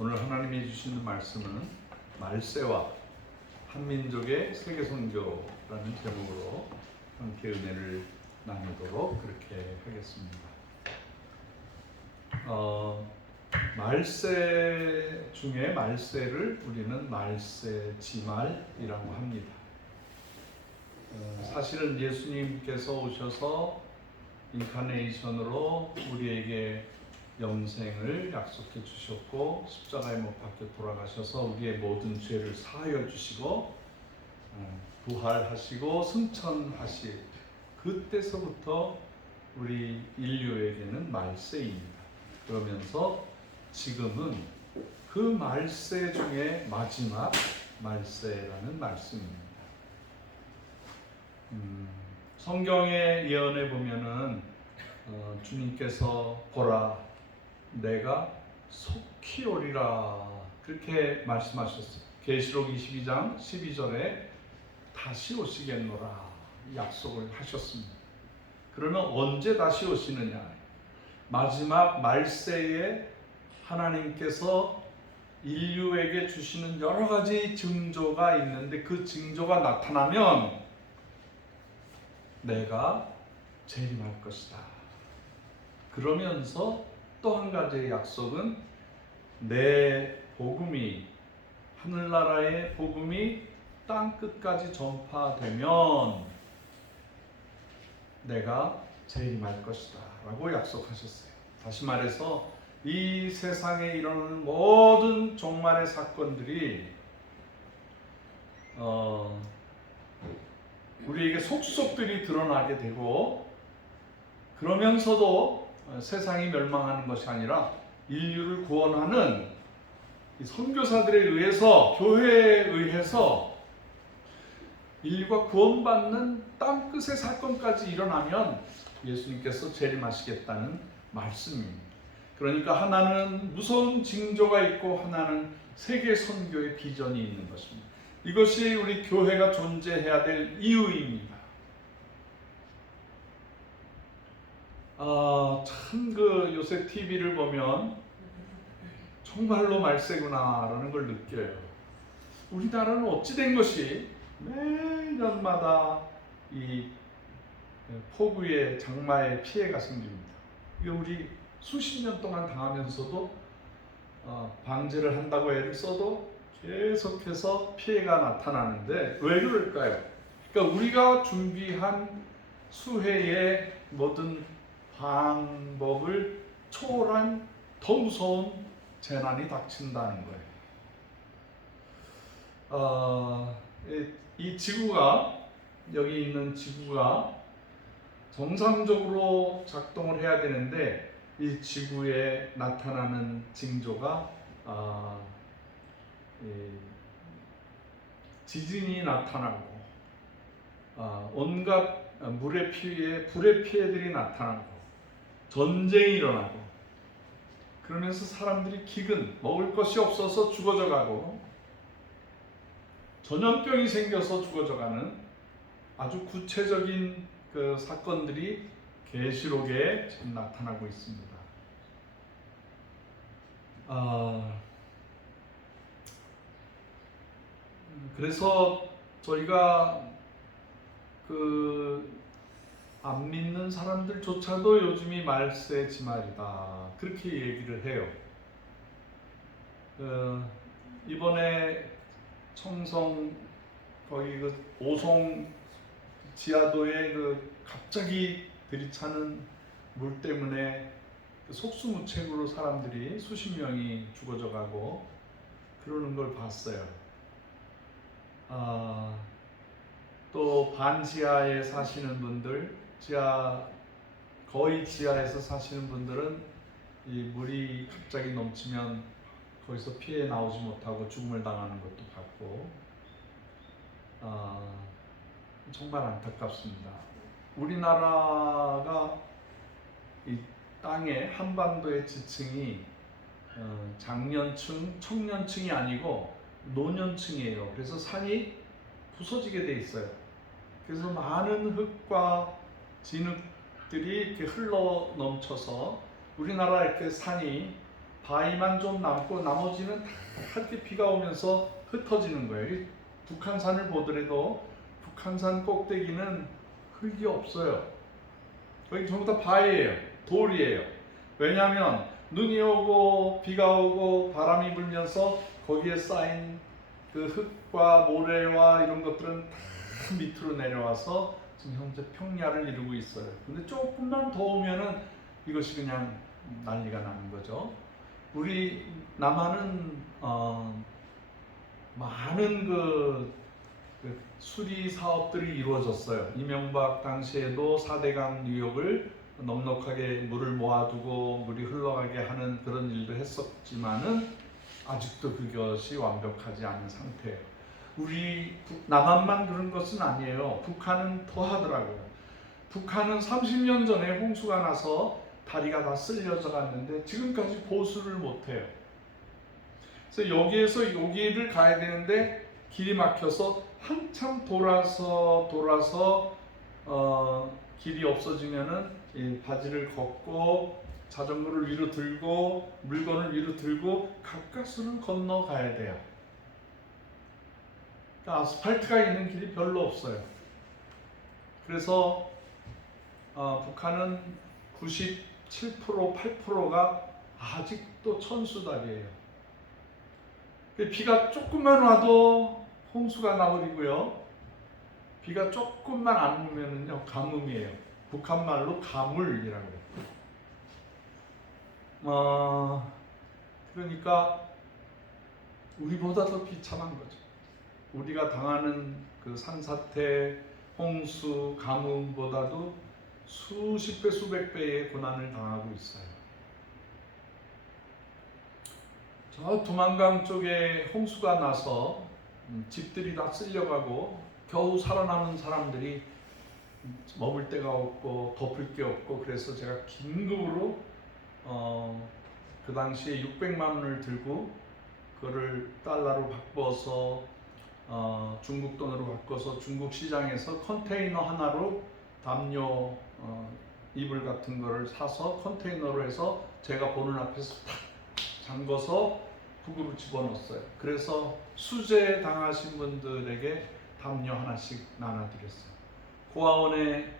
오늘 하나님이 주시는 말씀은 말세와 한민족의 세계선교라는 제목으로 함께 은혜를 나누도록 그렇게 하겠습니다. 말세 중에 말세를 우리는 말세지말이라고 합니다. 사실은 예수님께서 오셔서 인카네이션으로 우리에게 영생을 약속해 주셨고 십자가에 못 박혀 돌아가셔서 우리의 모든 죄를 사하여 주시고 부활하시고 승천하실 그때서부터 우리 인류에게는 말세입니다. 그러면서 지금은 그 말세 중에 마지막 말세라는 말씀입니다. 성경의 예언에 보면은 주님께서 보라 내가 속히 오리라 그렇게 말씀하셨어요. 계시록 22장 12절에 다시 오시겠노라 약속을 하셨습니다. 그러면 언제 다시 오시느냐? 마지막 말세에 하나님께서 인류에게 주시는 여러 가지 징조가 있는데 그 징조가 나타나면 내가 재림할 것이다. 그러면서 또 한 가지의 약속은 내 복음이 하늘나라의 복음이 땅 끝까지 전파되면 내가 재림할 것이다 라고 약속하셨어요. 다시 말해서 이 세상에 일어나는 모든 종말의 사건들이 우리에게 속속들이 드러나게 되고 그러면서도 세상이 멸망하는 것이 아니라 인류를 구원하는 선교사들에 의해서 교회에 의해서 인류가 구원받는 땅끝의 사건까지 일어나면 예수님께서 재림하시겠다는 말씀입니다. 그러니까 하나는 무서운 징조가 있고 하나는 세계 선교의 비전이 있는 것입니다. 이것이 우리 교회가 존재해야 될 이유입니다. 참 요새 TV를 보면 정말로 말세구나라는 걸 느껴요. 우리나라는 어찌 된 것이 매년마다 이 폭우에 장마에 피해가 생깁니다. 이게 우리 수십 년 동안 당하면서도 방지를 한다고 애를 써도 계속해서 피해가 나타나는데 왜 그럴까요? 그러니까 우리가 준비한 수해의 모든 방법을 초월한 더 무서운 재난이 닥친다는 거예요. 이 지구가 여기 있는 지구가 정상적으로 작동을 해야 되는데 이 지구에 나타나는 징조가 지진이 나타나고 온갖 물의 피해, 불의 피해들이 나타나고 전쟁이 일어나고 그러면서 사람들이 기근, 먹을 것이 없어서 죽어져 가고 전염병이 생겨서 죽어져 가는 아주 구체적인 그 사건들이 계시록에 지금 나타나고 있습니다. 그래서 저희가 안 믿는 사람들조차도 요즘이 말세지말이다 그렇게 얘기를 해요. 이번에 청성 거기 오송 지하도에 갑자기 들이차는 물 때문에 속수무책으로 사람들이 수십 명이 죽어져 가고 그러는 걸 봤어요. 또 반지하에 사시는 분들, 거의 지하에서 사시는 분들은 이 물이 갑자기 넘치면 거기서 피해 나오지 못하고 죽음을 당하는 것도 봤고 정말 안타깝습니다. 우리나라가 이 땅의 한반도의 지층이 장년층, 청년층이 아니고 노년층이에요. 그래서 산이 부서지게 돼 있어요. 그래서 많은 흙과 진흙들이 이렇게 흘러 넘쳐서 우리나라 이렇게 산이 바위만 좀 남고 나머지는 다 이렇게 비가 오면서 흩어지는 거예요. 이 북한산을 보더라도 북한산 꼭대기는 흙이 없어요. 거기 전부 다 바위예요. 돌이에요. 왜냐하면 눈이 오고 비가 오고 바람이 불면서 거기에 쌓인 그 흙과 모래와 이런 것들은 다 밑으로 내려와서 지금 현재 평야를 이루고 있어요. 근데 조금만 더 오면은 이것이 그냥 난리가 나는 거죠. 우리 남한은 많은 그 수리 사업들이 이루어졌어요. 이명박 당시에도 4대강 뉴욕을 넉넉하게 물을 모아두고 물이 흘러가게 하는 그런 일도 했었지만은 아직도 그것이 완벽하지 않은 상태예요. 우리 남한만 그런 것은 아니에요. 북한은 더 하더라고요. 북한은 30년 전에 홍수가 나서 다리가 다 쓸려져 갔는데 지금까지 보수를 못해요. 그래서 여기에서 여기를 가야 되는데 길이 막혀서 한참 돌아서 길이 없어지면은 이 바지를 걷고 자전거를 위로 들고 물건을 위로 들고 가까스를 건너가야 돼요. 그러니까 아스팔트가 있는 길이 별로 없어요. 그래서 북한은 97%, 8%가 아직도 천수다리예요. 비가 조금만 와도 홍수가 나버리고요. 비가 조금만 안 오면은요 가뭄이에요. 북한 말로 가물이라고 해요. 그러니까 우리보다 더 비참한 거죠. 우리가 당하는 그 산사태, 홍수, 가뭄보다도 수십 배, 수백 배의 고난을 당하고 있어요. 저 두만강 쪽에 홍수가 나서 집들이 다 쓸려가고 겨우 살아남은 사람들이 먹을 데가 없고 덮을 게 없고 그래서 제가 긴급으로 그 당시에 600만 원을 들고 그거를 달러로 바꿔서 중국 돈으로 바꿔서 중국 시장에서 컨테이너 하나로 담요 이불 같은 거를 사서 컨테이너로 해서 제가 보는 앞에서 탁 잠궈서 북으로 집어넣었어요. 그래서 수재 당하신 분들에게 담요 하나씩 나눠드렸어요. 고아원에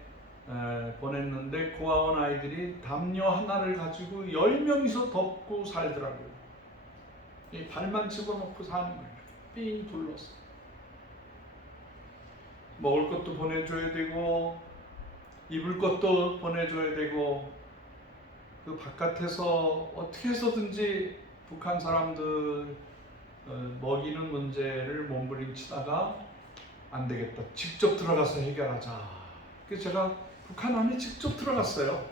보냈는데 고아원 아이들이 담요 하나를 가지고 10명이서 덮고 살더라고요. 이 발만 집어넣고 사는 거예요. 삥 둘러서. 먹을 것도 보내줘야 되고 입을 것도 보내줘야 되고 그 바깥에서 어떻게 해서든지 북한 사람들 먹이는 문제를 몸부림치다가 안 되겠다. 직접 들어가서 해결하자. 그래서 제가 북한 안에 직접 들어갔어요.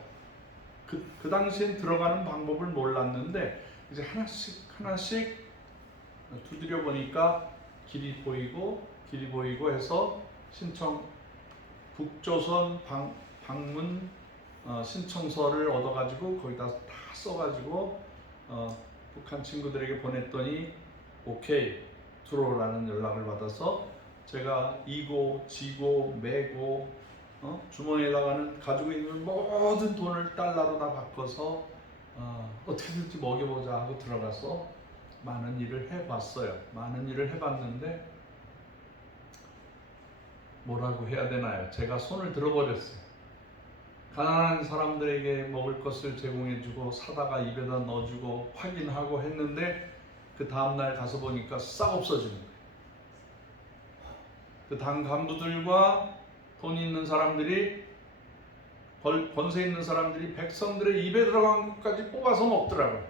그 당시엔 들어가는 방법을 몰랐는데 이제 하나씩 두드려 보니까 길이 보이고 해서 북조선 방문 신청서를 얻어가지고 거기다 다 써가지고 북한 친구들에게 보냈더니 오케이 들어오라는 연락을 받아서 제가 이고 지고 매고 주머니에다가는 가지고 있는 모든 돈을 달러로 다 바꿔서 어떻게든지 먹여보자 하고 들어가서 많은 일을 해봤어요. 많은 일을 해봤는데 뭐라고 해야 되나요? 제가 손을 들어버렸어요. 가난한 사람들에게 먹을 것을 제공해주고 사다가 입에다 넣어주고 확인하고 했는데 그 다음날 가서 보니까 싹 없어지는 거예요. 그 당 간부들과 돈 있는 사람들이 권세 있는 사람들이 백성들의 입에 들어간 것까지 뽑아서 먹더라고요.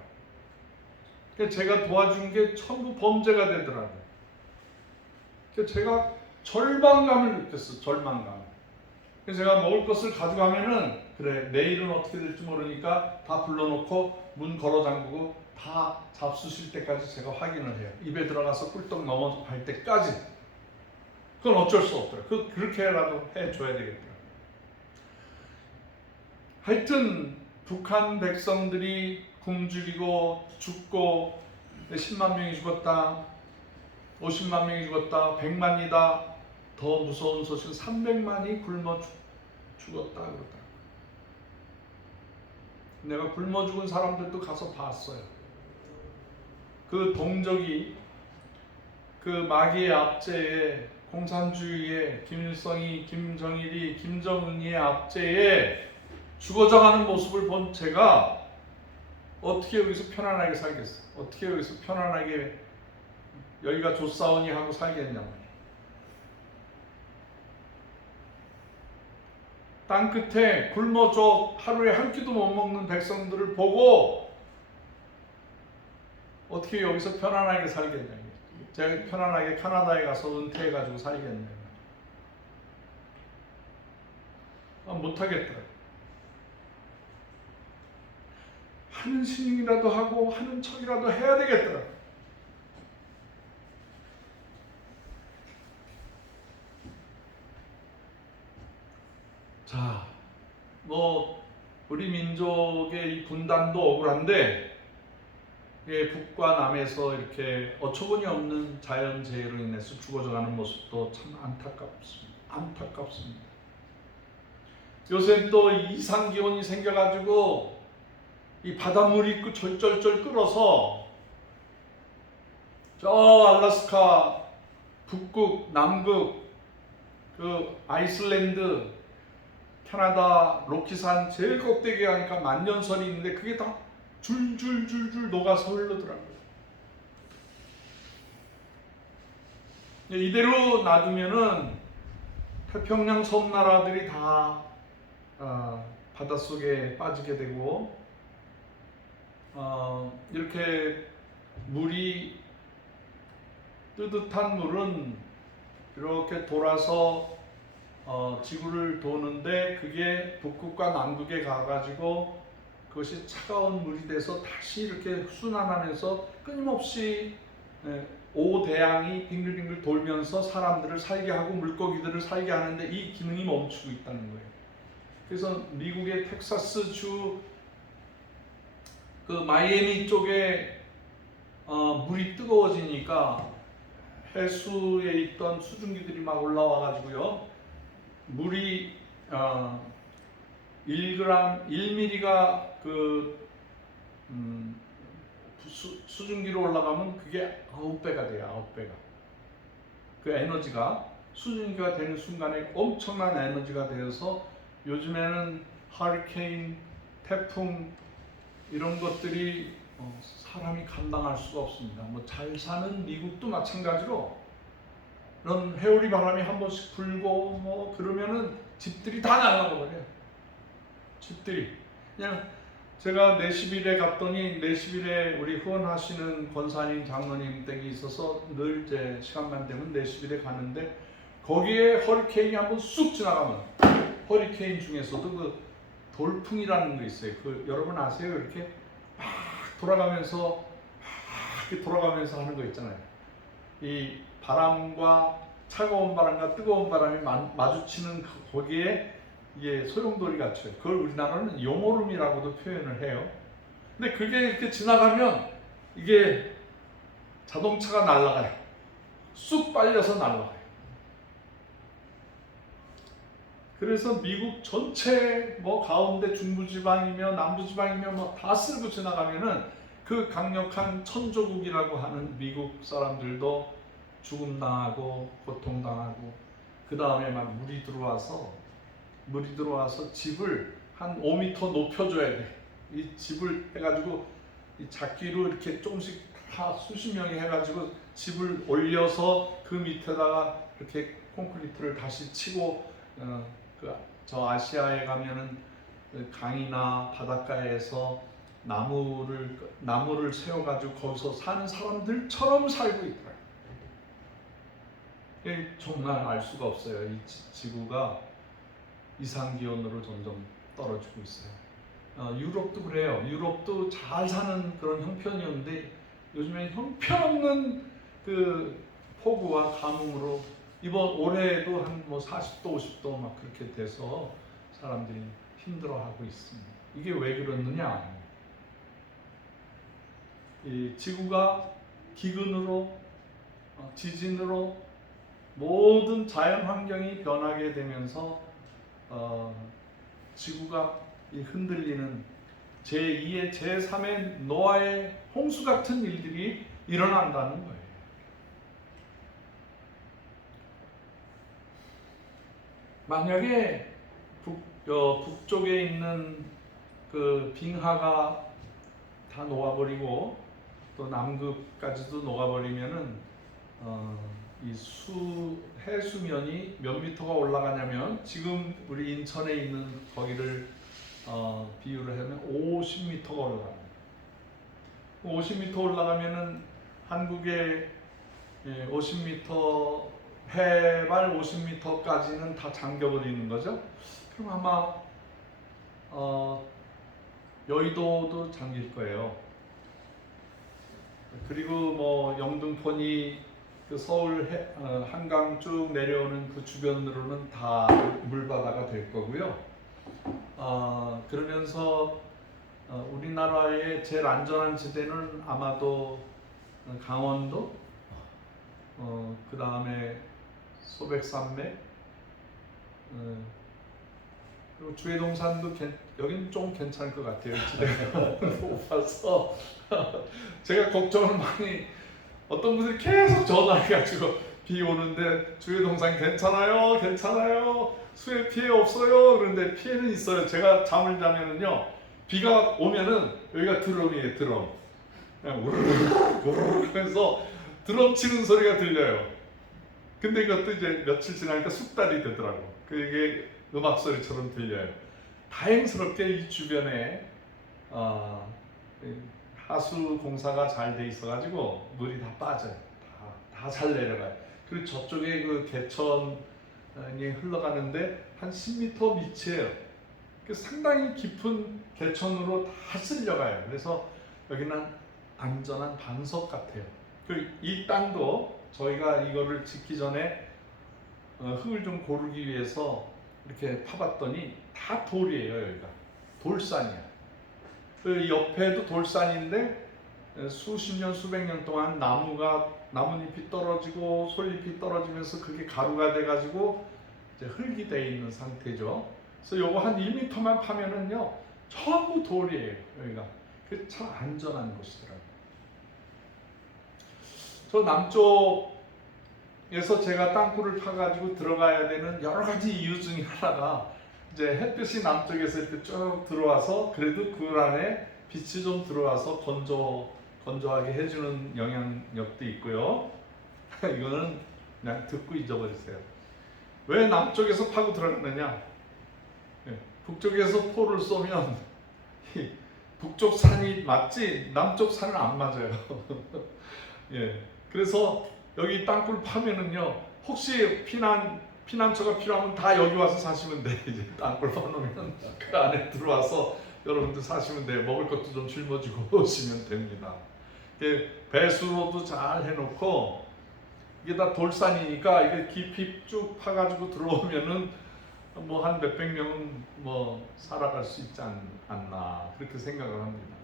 그래서 제가 도와준 게 전부 범죄가 되더라고요. 그래서 제가 절망감을 느꼈어요. 절망감. 그래서 제가 먹을 것을 가져가면은 그래 내일은 어떻게 될지 모르니까 다 불러놓고 문 걸어 잠그고 다 잡수실 때까지 제가 확인을 해요. 입에 들어가서 꿀떡 넘어갈 때까지. 그건 어쩔 수 없더라고요. 그렇게라도 해줘야 되겠더라고요. 하여튼 북한 백성들이 굶주리고 죽고 10만 명이 죽었다, 50만 명이 죽었다, 100만이다. 더 무서운 소식은 300만이 굶어 죽었다 그러더라고요. 내가 굶어 죽은 사람들도 가서 봤어요. 그 동족이 그 마귀의 압제에, 공산주의에, 김일성이, 김정일이, 김정은이의 압제에 죽어져가는 모습을 본 제가 어떻게 여기서 편안하게 살겠어? 어떻게 여기서 편안하게 여기가 좋사오니 하고 살겠냐고. 땅끝에 굶어 하루에 한 끼도 못 먹는 백성들을 보고 어떻게 여기서 편안하게 살겠냐고. 제가 편안하게 캐나다에 가서 은퇴해가지고 살겠냐고. 못하겠더라고요. 하는 신이라도 하고 하는 척이라도 해야 되겠더라고요. 자, 우리 민족의 이 분단도 억울한데, 북과 남에서 이렇게 어처구니 없는 자연재해로 인해서 죽어져가는 모습도 참 안타깝습니다. 요새 또 이상기온이 생겨가지고 이 바닷물이 절절절 끓어서 저 알래스카, 북극, 남극, 그 아이슬란드, 캐나다 로키산 제일 꼭대기에 가니까 만년설이 있는데 그게 다 줄줄줄줄 녹아서 흐르더라고요. 이대로 놔두면은 태평양 섬나라들이 다 바닷속에 빠지게 되고, 이렇게 물이 뜨뜻한 물은 이렇게 돌아서 지구를 도는데 그게 북극과 남극에 가가지고 그것이 차가운 물이 돼서 다시 이렇게 순환하면서 끊임없이 5대양이 빙글빙글 돌면서 사람들을 살게 하고 물고기들을 살게 하는데 이 기능이 멈추고 있다는 거예요. 그래서 미국의 텍사스주 그 마이애미 쪽에 물이 뜨거워지니까 해수에 있던 수증기들이 막 올라와가지고요, 물이 1mm가 수증기로 올라가면 그게 9배가 돼요. 9배가. 그 에너지가 수증기가 되는 순간에 엄청난 에너지가 되어서 요즘에는 허리케인, 태풍 이런 것들이 사람이 감당할 수가 없습니다. 잘 사는 미국도 마찬가지로 이런 회오리 바람이 한 번씩 불고 그러면은 집들이 다 날아가 버려요. 집들이. 그냥 제가 내시빌에 갔더니, 내시빌에 우리 후원하시는 권사님, 장로님 댁이 있어서 늘 제 시간만 되면 내시빌에 가는데, 거기에 허리케인이 한번 쑥 지나가면, 허리케인 중에서도 그 돌풍이라는 거 있어요. 여러분 아세요? 이렇게 막 돌아가면서 하는 거 있잖아요. 이 바람과 차가운 바람과 뜨거운 바람이 마주치는 거기에 이게 소용돌이 같죠. 그걸 우리나라는 용오름이라고도 표현을 해요. 근데 그게 이렇게 지나가면 이게 자동차가 날아가요. 쑥 빨려서 날아가요. 그래서 미국 전체 가운데 중부지방이며 남부지방이며 다 쓸고 지나가면은 그 강력한 천조국이라고 하는 미국 사람들도 죽음당하고 고통당하고, 그 다음에 막 물이 들어와서 집을 한 5m 높여줘야 돼. 이 집을 해가지고 이 작기로 이렇게 조금씩 다 수십 명이 해가지고 집을 올려서 그 밑에다가 이렇게 콘크리트를 다시 치고, 저 아시아에 가면은 강이나 바닷가에서 나무를 세워가지고 거기서 사는 사람들처럼 살고 있더라고요. 정말 알 수가 없어요. 이 지구가 이상기온으로 점점 떨어지고 있어요. 유럽도 그래요. 유럽도 잘 사는 그런 형편이었는데 요즘에 형편없는 그 폭우와 가뭄으로 이번 올해에도 한 40도, 50도 막 그렇게 돼서 사람들이 힘들어하고 있습니다. 이게 왜 그렇느냐? 이 지구가 기근으로, 지진으로 모든 자연 환경이 변하게 되면서 지구가 흔들리는 제2의 제3의 노아의 홍수 같은 일들이 일어난다는 거예요. 만약에 북쪽에 있는 그 빙하가 다 녹아버리고 또 남극까지도 녹아버리면은 이 해수면이 몇 미터가 올라가냐면 지금 우리 인천에 있는 거기를 비유를 하면 50미터가 올라갑니다. 50m 올라가면은 한국의 50m 해발 50m까지는 다 잠겨버리는 거죠. 그럼 아마 여의도도 잠길 거예요. 그리고 뭐 영등포니 그 서울 한강 쭉 내려오는 그 주변으로는 다 물바다가 될 거고요. 그러면서 우리나라의 제일 안전한 지대는 아마도 강원도, 그 다음에 소백산맥, 그리고 주해동산도 여기는 좀 괜찮을 것 같아요. 지대가 높아서 제가 걱정을 많이, 어떤 분들이 계속 전화해가지고 비 오는데 주해동산 괜찮아요? 괜찮아요? 수해 피해 없어요? 그런데 피해는 있어요. 제가 잠을 자면은요, 비가 오면은 여기가 드럼이에요. 드럼. 그냥 우르르 우르르 하면서 드럼 치는 소리가 들려요. 근데 이것도 이제 며칠 지나니까 숙달이 되더라고. 그게 음악 소리처럼 들려요. 다행스럽게 이 주변에 하수 공사가 잘 돼 있어가지고 물이 다 빠져요. 다 잘 내려가요. 그리고 저쪽에 그 개천이 흘러가는데 한 10m 밑이에요. 상당히 깊은 개천으로 다 쓸려가요. 그래서 여기는 안전한 반석 같아요. 이 땅도 저희가 이거를 짓기 전에 흙을 좀 고르기 위해서 이렇게 파봤더니 다 돌이에요. 여기가 돌산이야. 그 옆에도 돌산인데 수십 년 수백 년 동안 나뭇잎이 떨어지고 솔잎이 떨어지면서 그게 가루가 돼가지고 이제 흙이 돼 있는 상태죠. 그래서 요거 한 1m만 파면은요 전부 돌이에요. 여기가 참 안전한 곳이더라고요. 저 남쪽에서 제가 땅굴을 파가지고 들어가야 되는 여러 가지 이유 중에 하나가 이제 햇빛이 남쪽에서 이렇게 쭉 들어와서 그래도 그 안에 빛이 좀 들어와서 건조하게 해주는 영향력도 있고요. 이거는 그냥 듣고 잊어버리세요. 왜 남쪽에서 파고 들어갔느냐? 북쪽에서 포를 쏘면 북쪽 산이 맞지 남쪽 산은 안 맞아요. 예, 그래서 여기 땅굴 파면은요, 혹시 피난처가 필요하면 다 여기 와서 사시면 돼. 이제 땅굴 파놓으면 그 안에 들어와서 여러분들 사시면 돼요. 먹을 것도 좀 짊어지고 오시면 됩니다. 배수로도 잘 해놓고 이게 다 돌산이니까 이게 깊이 쭉 파가지고 들어오면은 뭐 한 몇백 명은 뭐 살아갈 수 있지 않나 그렇게 생각을 합니다.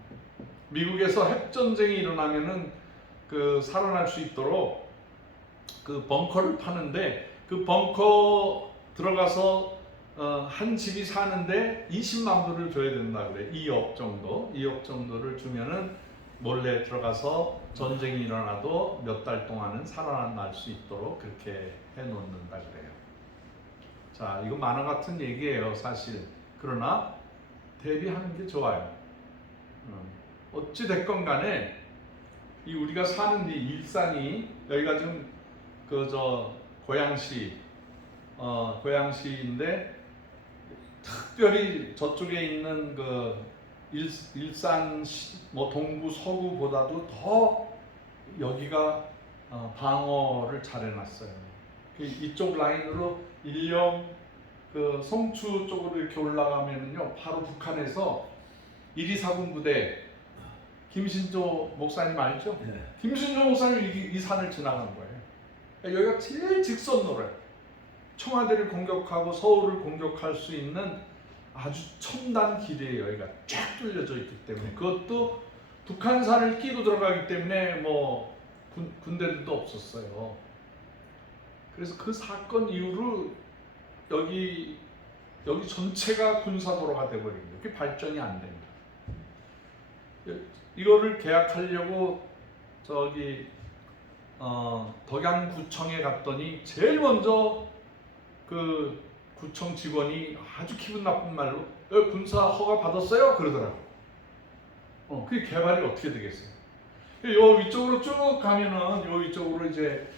미국에서 핵전쟁이 일어나면은 그 살아날 수 있도록 그 벙커를 파는데 그 벙커 들어가서 한 집이 사는데 20만 불을 줘야 된다 그래. 2억 정도를 주면은 몰래 들어가서 전쟁이 일어나도 몇 달 동안은 살아날 수 있도록 그렇게 해놓는다 그래요. 자, 이거 만화 같은 얘기예요, 사실. 그러나 대비하는 게 좋아요. 어찌 됐건 간에 이 우리가 사는 이 일산이 여기가 지금 고양시인데 특별히 저쪽에 있는 그 일산 뭐 동부 서구보다도 더 여기가 방어를 잘 해놨어요. 이쪽 라인으로 일령 그 송추 쪽으로 이렇게 올라가면은요 바로 북한에서 124군 부대 김신조 목사님 알죠? 네. 김신조 목사님 이 산을 지나간 거예요. 여기가 제일 직선로래. 청와대를 공격하고 서울을 공격할 수 있는 아주 첨단 길이에요. 여기가 쫙 뚫려져 있기 때문에. 그것도 북한산을 끼고 들어가기 때문에 뭐 군대들도 없었어요. 그래서 그 사건 이후로 여기 전체가 군사도로가 돼버린 거예요. 그게 발전이 안 됩니다. 이거를 계약하려고 저기 덕양구청에 갔더니 제일 먼저 그 구청 직원이 아주 기분 나쁜 말로 군사 허가 받았어요? 그러더라고. 그게 개발이 어떻게 되겠어요? 요 위쪽으로 쭉 가면은 요 위쪽으로 이제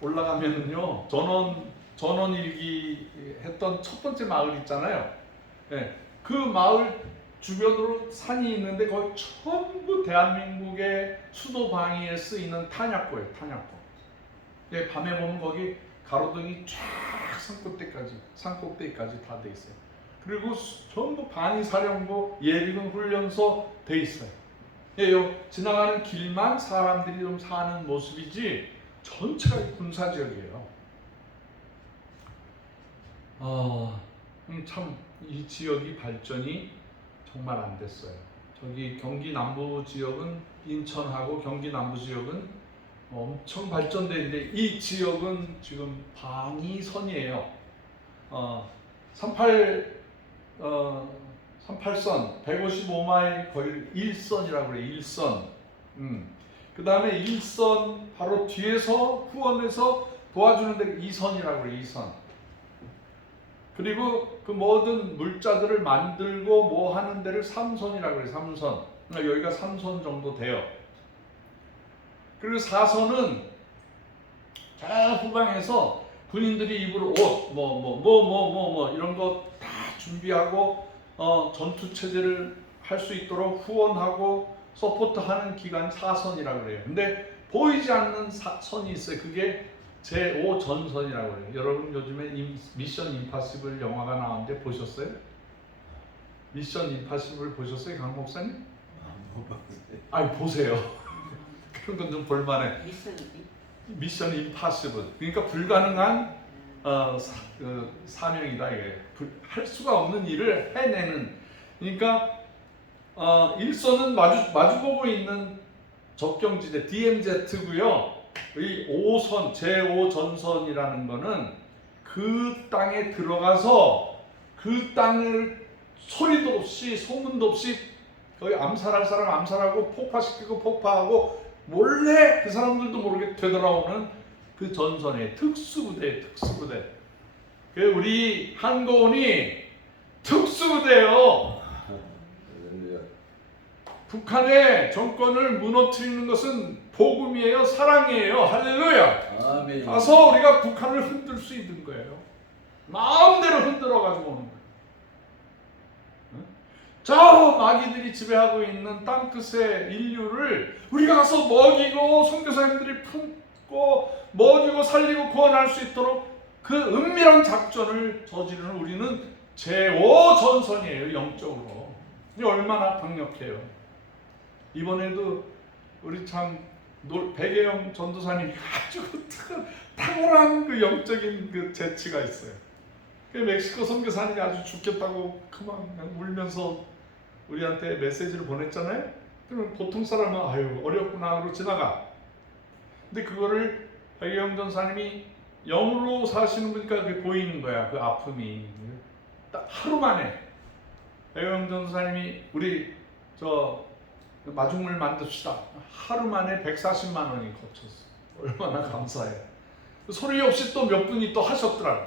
올라가면은요 전원 일기 했던 첫 번째 마을 있잖아요. 네, 그 마을 주변으로 산이 있는데 거기 전부 대한민국의 수도 방위에 쓰이는 탄약고예요. 탄약고. 네, 밤에 보면 거기 가로등이 쫙 산꼭대기까지 다 돼 있어요. 그리고 전부 방위사령부 예비군 훈련소 돼 있어요. 예, 요 지나가는 길만 사람들이 좀 사는 모습이지 전체가 군사 지역이에요. 참 이 지역이 발전이 정말 안 됐어요. 저기 경기 남부 지역은 인천하고 경기 남부 지역은 엄청 발전돼 있는데 이 지역은 지금 방위선이에요. 38선 155마일 거의 1선이라고 그래요. 1선. 그 다음에 1선 바로 뒤에서 후원해서 도와주는 데가 2선이라고 그래요. 2선. 그리고 그 모든 물자들을 만들고 뭐 하는 데를 3선이라고 그래요. 3선. 여기가 3선 정도 돼요. 그리고 4선은 저 후방에서 군인들이 입을 옷, 이런 거 다 준비하고 전투 체제를 할 수 있도록 후원하고 서포트하는 기관 4선이라고 그래요. 근데 보이지 않는 선이 있어요. 그게 제5전선이라고 그래요. 여러분 요즘에 미션 임파서블 영화가 나왔는데 보셨어요? 미션 임파서블 보셨어요, 강 목사님? 못 봤어요. 아니 보세요. 그런 건 좀 볼만해. 미션 임파서블. 그러니까 불가능한 사명이다 이게. 할 수가 없는 일을 해내는. 그러니까 일선은 마주보고 있는 접경지대 DMZ고요. 이 5선, 제5전선이라는 거는 그 땅에 들어가서 그 땅을 소리도 없이 소문도 없이 거의 암살할 사람 암살하고 폭파시키고 폭파하고 몰래 그 사람들도 모르게 되돌아오는 그 전선의 특수부대. 우리 한거원이 특수부대예요. 북한의 정권을 무너뜨리는 것은 복음이에요, 사랑이에요. 할렐루야. 아멘. 가서 우리가 북한을 흔들 수 있는 거예요. 마음대로 흔들어 가지고 오는 거예요. 저 마귀들이 지배하고 있는 땅끝의 인류를 우리가 가서 먹이고 선교사님들이 품고 먹이고 살리고 구원할 수 있도록 그 은밀한 작전을 저지르는 우리는 제5전선이에요. 영적으로. 이게 얼마나 강력해요. 이번에도 우리 참 백예영 전도사님이 아주 탁월한 그 영적인 그 재치가 있어요. 그 멕시코 선교사님이 아주 죽겠다고 그만 울면서 우리한테 메시지를 보냈잖아요. 그러면 보통 사람은 아유 어렵구나 하고 지나가. 근데 그거를 백예영 전사님이 영으로 사시는 분이니까 그게 보이는 거야. 그 아픔이. 딱 하루 만에 백예영 전사님이 우리 마중물 만듭시다. 하루 만에 140만 원이 거쳤어. 얼마나 감사해. 소리 없이 또 몇 분이 또 하셨더라고.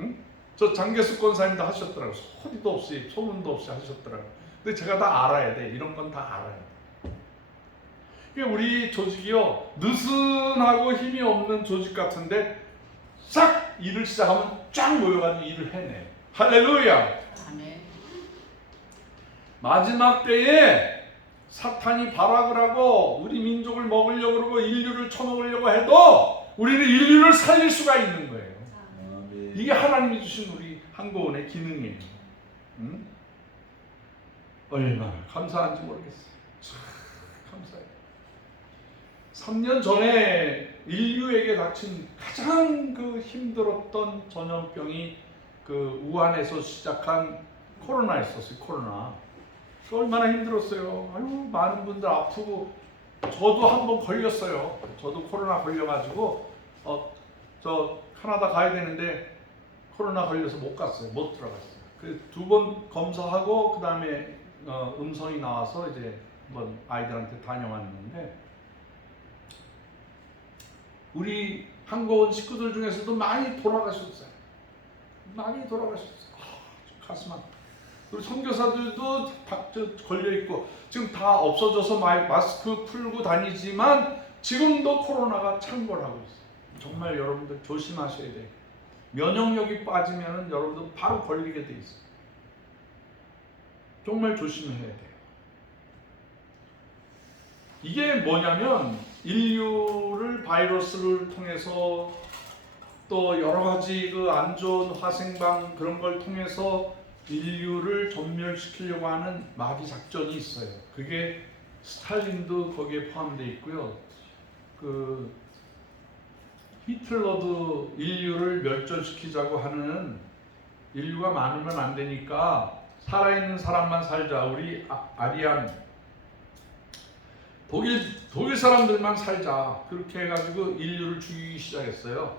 응? 저 장계숙 권사님도 하셨더라고. 소리도 없이 소문도 없이 하셨더라고. 근데 제가 다 알아야 돼. 이런 건 다 알아야 돼. 우리 조직이요 느슨하고 힘이 없는 조직 같은데 싹 일을 시작하면 쫙 모여가지고 일을 해내. 할렐루야. 아멘. 마지막 때에 사탄이 발악을 하고 우리 민족을 먹으려고 그러고 인류를 쳐먹으려고 해도 우리는 인류를 살릴 수가 있는 거예요. 아멘. 이게 하나님이 주신 우리 한거원의 기능이에요. 응? 얼마나 감사한지 모르겠어요. 참 감사해요. 3년 전에 인류에게 닥친 가장 그 힘들었던 전염병이 그 우한에서 시작한 코로나였었어요. 코로나. 얼마나 힘들었어요. 아유, 많은 분들 아프고 저도 한번 걸렸어요. 저도 코로나 걸려가지고 저 캐나다 가야 되는데 코로나 걸려서 못 갔어요. 못 들어갔어요. 그 2번 검사하고 그 다음에 음성이 나와서 이제 한번 아이들한테 다녀왔는데 우리 한국 온 식구들 중에서도 많이 돌아가셨어요. 많이 돌아가셨어요. 가슴 아파. 그리고 선교사들도 걸려 있고 지금 다 없어져서 마스크 풀고 다니지만 지금도 코로나가 창궐하고 있어요. 정말 여러분들 조심하셔야 돼요. 면역력이 빠지면 여러분들 바로 걸리게 돼 있어요. 정말 조심해야 돼요. 이게 뭐냐면 인류를 바이러스를 통해서 또 여러 가지 그 안 좋은 화생방 그런 걸 통해서 인류를 전멸시키려고 하는 마귀 작전이 있어요. 그게 스탈린도 거기에 포함되어 있고요. 그 히틀러도 인류를 멸절시키자고 하는, 인류가 많으면 안 되니까 살아있는 사람만 살자, 우리 아리안 독일 사람들만 살자, 그렇게 해가지고 인류를 죽이기 시작했어요.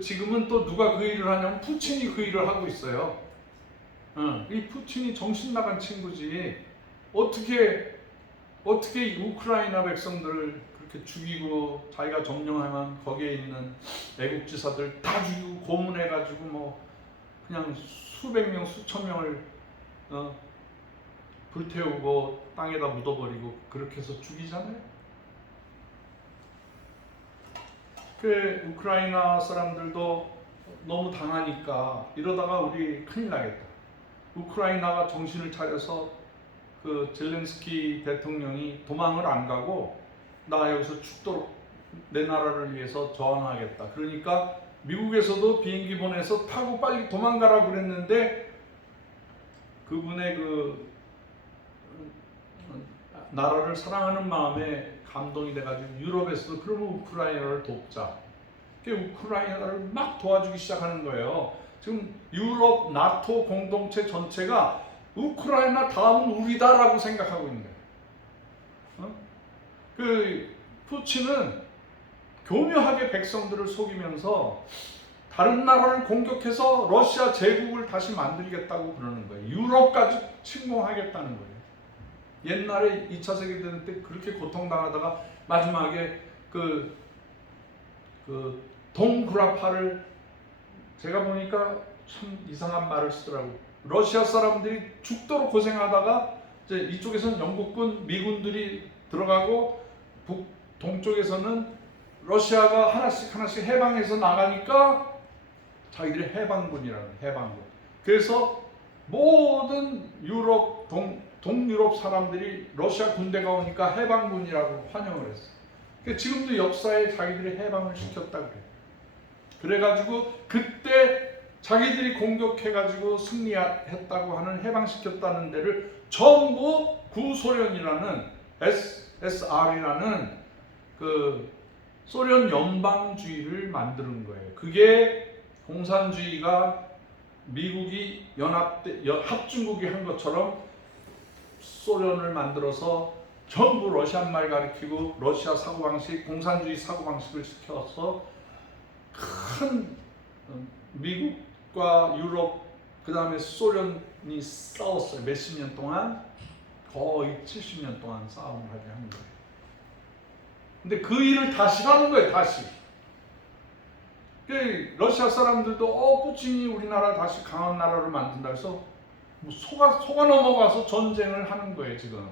지금은 또 누가 그 일을 하냐면 푸틴이 그 일을 하고 있어요. 이 푸틴이 정신 나간 친구지. 어떻게 우크라이나 백성들을 그렇게 죽이고 자기가 점령하면 거기에 있는 애국지사들 다 죽이고 고문해가지고 뭐 그냥 수백 명 수천 명을 불태우고 땅에다 묻어버리고 그렇게 해서 죽이잖아요. 그 우크라이나 사람들도 너무 당하니까 이러다가 우리 큰일 나겠다. 우크라이나가 정신을 차려서 그 젤렌스키 대통령이 도망을 안 가고 나 여기서 죽도록 내 나라를 위해서 저항하겠다. 그러니까 미국에서도 비행기 보내서 타고 빨리 도망가라고 그랬는데 그분의 그 나라를 사랑하는 마음에 감동이 돼가지고 유럽에서도 그러면 우크라이나를 돕자. 우크라이나를 막 도와주기 시작하는 거예요. 지금 유럽 나토 공동체 전체가 우크라이나 다음은 우리다라고 생각하고 있는 거예요. 그 푸틴은 교묘하게 백성들을 속이면서 다른 나라를 공격해서 러시아 제국을 다시 만들겠다고 그러는 거예요. 유럽까지 침공하겠다는 거예요. 옛날에 2차 세계대전 때 그렇게 고통당하다가 마지막에 그 동구라파를, 제가 보니까 참 이상한 말을 쓰더라고요. 러시아 사람들이 죽도록 고생하다가 이제 이쪽에서는 영국군, 미군들이 들어가고 동쪽에서는 러시아가 하나씩 해방해서 나가니까 자기들이 해방군이라는 거예요. 해방군. 그래서 모든 유럽 동유럽 사람들이 러시아 군대가 오니까 해방군이라고 환영을 했어요. 지금도 역사에 자기들이 해방을 시켰다고 그래요. 그래가지고 그때 자기들이 공격해가지고 승리했다고 하는, 해방시켰다는 데를 전부 구소련이라는 SR이라는 그 소련 연방주의를 만드는 거예요. 그게 공산주의가 미국이 합중국이 한 것처럼 소련을 만들어서 전부 러시안 말 가르치고 러시아 사고방식, 공산주의 사고방식을 시켜서 큰 미국과 유럽 그 다음에 소련이 싸웠어요. 몇십 년 동안, 거의 70년 동안 싸움을 하게 한 거예요. 근데 그 일을 다시 하는 거예요. 다시. 러시아 사람들도 푸틴이 우리나라 다시 강한 나라를 만든다 해서 속아 넘어가서 전쟁을 하는 거예요 지금.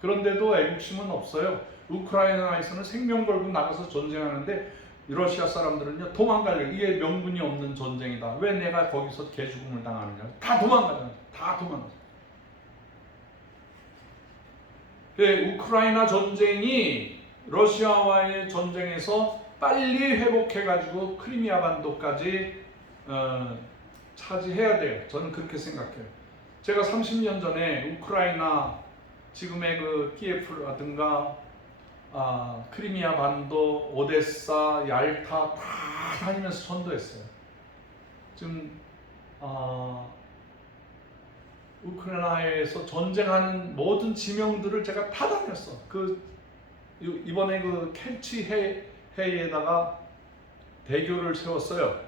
그런데도 애국심은 없어요. 우크라이나에서는 생명 걸고 나가서 전쟁하는데 러시아 사람들은요 도망가려고. 이게 명분이 없는 전쟁이다. 왜 내가 거기서 개죽음을 당하느냐. 다 도망가잖아요. 다 도망가죠. 우크라이나 전쟁이 러시아와의 전쟁에서 빨리 회복해가지고 크리미아 반도까지 차지해야 돼요. 저는 그렇게 생각해요. 제가 30년 전에 우크라이나 지금의 그 키예프라든가 크리미아 반도, 오데사, 얄타 다 다니면서 전도했어요. 지금 우크라이나에서 전쟁하는 모든 지명들을 제가 다 다녔어. 이번에 그 켈치 회의에다가 대교를 세웠어요.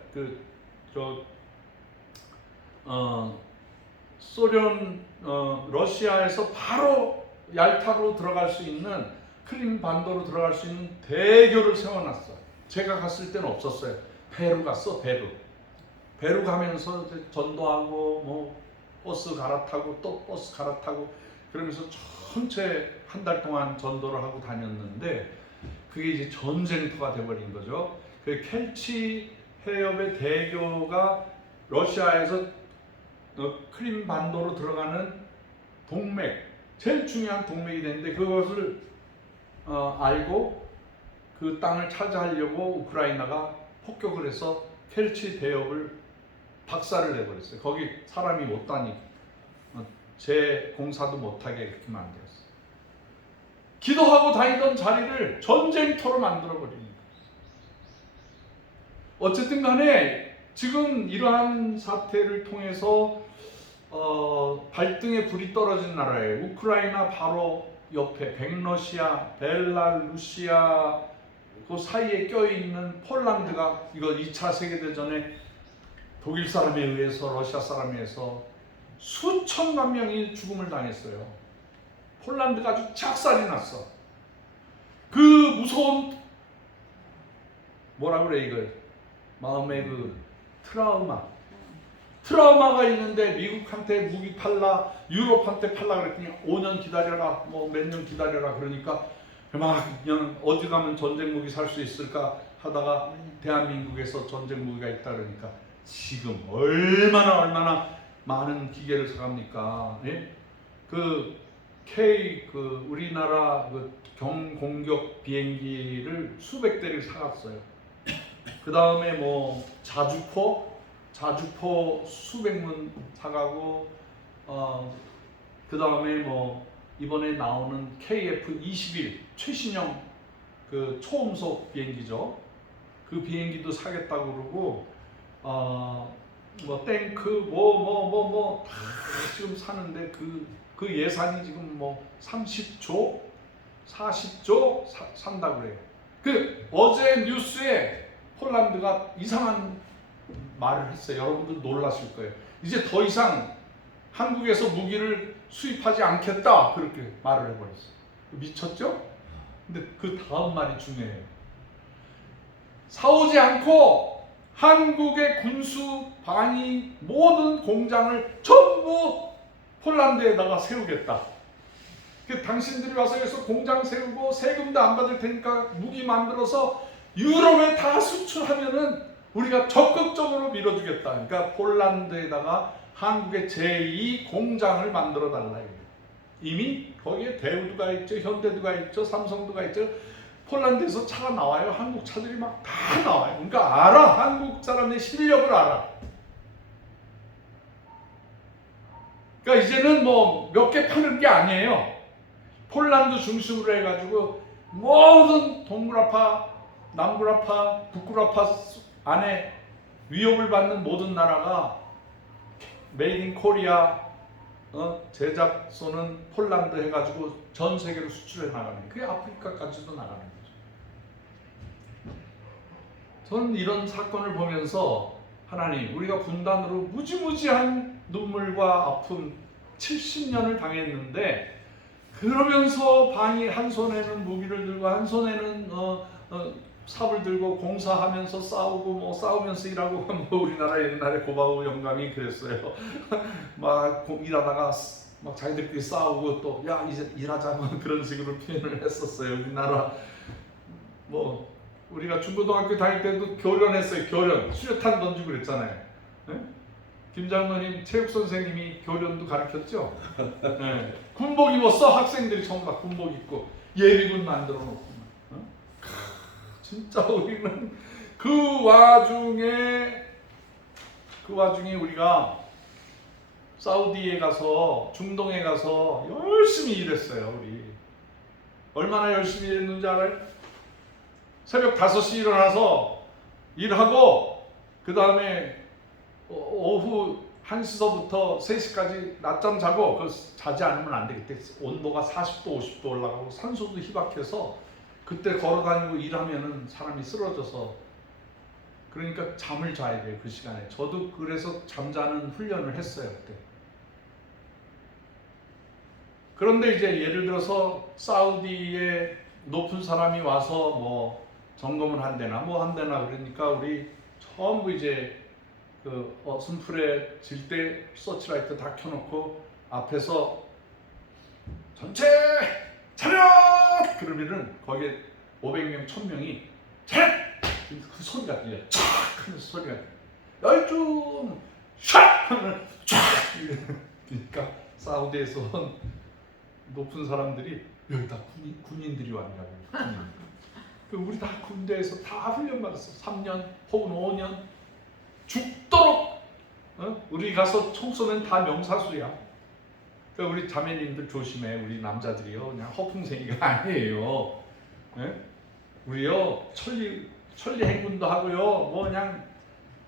소련, 러시아에서 바로 얄타로 들어갈 수 있는 크림 반도로 들어갈 수 있는 대교를 세워놨어. 제가 갔을 때는 없었어요. 배로 갔어, 배로. 배로 가면서 이제 전도하고 뭐 버스 갈아타고 또 버스 갈아타고 그러면서 전체 한 달 동안 전도를 하고 다녔는데 그게 이제 전쟁터가 돼버린 거죠. 그 켈치 해협의 대교가 러시아에서 크림 반도로 들어가는 동맥, 제일 중요한 동맥이 되는데 그것을 알고 그 땅을 차지하려고 우크라이나가 폭격을 해서 켈치 대협을 박살을 내버렸어요. 거기 사람이 못 다니고 재공사도 못하게 그렇게 만들었어요. 기도하고 다니던 자리를 전쟁터로 만들어버리는 거예요. 어쨌든 간에 지금 이러한 사태를 통해서 발등에 불이 떨어진 나라예요. 우크라이나 바로 옆에 백러시아, 벨라루시아 그 사이에 껴있는 폴란드가 이거 2차 세계대전에 독일 사람에 의해서 러시아 사람에 의해서 수천만 명이 죽음을 당했어요. 폴란드가 아주 착살이 났어. 그 무서운 뭐라 그래 이걸 마음의 그 트라우마가 있는데 미국한테 무기 팔라 유럽한테 팔라 그랬더니 5년 기다려라 뭐 몇 년 기다려라 그러니까 막 그냥 어디 가면 전쟁 무기 살 수 있을까 하다가 대한민국에서 전쟁 무기가 있다 그러니까 지금 얼마나 많은 기계를 사갑니까? 예? 그 우리나라 그 경공격 비행기를 수백 대를 사갔어요. 그 다음에 뭐 자주포 수백 문 사가고 그 다음에 뭐 이번에 나오는 KF-21 최신형 그 초음속 비행기죠. 그 비행기도 사겠다고 그러고 뭐 탱크 다 지금 사는데 그 예산이 지금 뭐 30조 40조 산다고 그래요. 그 어제 뉴스에 폴란드가 이상한 말을 했어요. 여러분들 놀라실 거예요. 이제 더 이상 한국에서 무기를 수입하지 않겠다 그렇게 말을 해버렸어요. 미쳤죠? 근데 그 다음 말이 중요해요. 사오지 않고 한국의 군수 방위 모든 공장을 전부 폴란드에다가 세우겠다. 당신들이 와서 여기서 공장 세우고 세금도 안 받을 테니까 무기 만들어서 유럽에 다 수출하면은 우리가 적극적으로 밀어주겠다. 그러니까 폴란드에다가 한국의 제2 공장을 만들어 달라. 이미 거기에 대우도가 있죠, 현대도가 있죠, 삼성도가 있죠. 폴란드에서 차가 나와요. 한국 차들이 막 다 나와요. 그러니까 알아. 한국 사람의 실력을 알아. 그러니까 이제는 뭐 몇 개 파는 게 아니에요. 폴란드 중심으로 해가지고 모든 동구라파, 남구라파, 북구라파 안에 위협을 받는 모든 나라가 메이드 인 코리아 제작소는 폴란드 해가지고 전 세계로 수출해 나가는 거예요. 그게 아프리카까지도 나가는 거죠. 저는 이런 사건을 보면서 하나님, 우리가 분단으로 무지무지한 눈물과 아픔 70년을 당했는데 그러면서 방이 한 손에는 무기를 들고 한 손에는 삽을 들고 공사하면서 싸우고 뭐 싸우면서 일하고 뭐 우리나라 옛날에 고바우 영감이 그랬어요. 막 일하다가 막 자기들끼리 싸우고 또 야 이제 일하자 뭐 그런 식으로 표현을 했었어요. 우리나라 뭐 우리가 중고등학교 다닐 때도 교련했어요. 교련 수류탄 던지고 그랬잖아요. 네? 김장로님 체육 선생님이 교련도 가르쳤죠. 네. 군복 입었어. 학생들이 전부 다 군복 입고 예비군 만들어 놓고 진짜 우리는 그 와중에 우리가 사우디에 가서 중동에 가서 열심히 일했어요. 우리 얼마나 열심히 일했는지 알아요? 새벽 5시 일어나서 일하고 그 다음에 오후 1시서부터 3시까지 낮잠 자고 자지 않으면 안 돼. 그때 온도가 40도 50도 올라가고 산소도 희박해서 그때 걸어다니고 일하면은 사람이 쓰러져서 그러니까 잠을 자야 돼요. 그 시간에. 저도 그래서 잠자는 훈련을 했어요. 그때. 그런데 이제 예를 들어서 사우디에 높은 사람이 와서 뭐 점검을 한대나 뭐 한대나 그러니까 우리 전부 이제 그 승풀에 질 때 서치라이트 다 켜놓고 앞에서 전체 차렷! 그러면은 거기에 500명, 1000명이 차렷! 그 소리가 들려. 촥! 하는 소리가 열중! 샥! 하면 쫙! 그러니까 사우디에서 온 높은 사람들이 여기 다 군인들이 왔냐고. 우리 다 군대에서 다 훈련받았어. 3년 혹은 5년 죽도록 우리 가서 총 쏘면 다 명사수야. 그러니까 우리 자매님들 조심해. 우리 남자들이요 그냥 허풍쟁이가 아니에요. 네? 우리요 천리 행군도 하고요. 뭐 그냥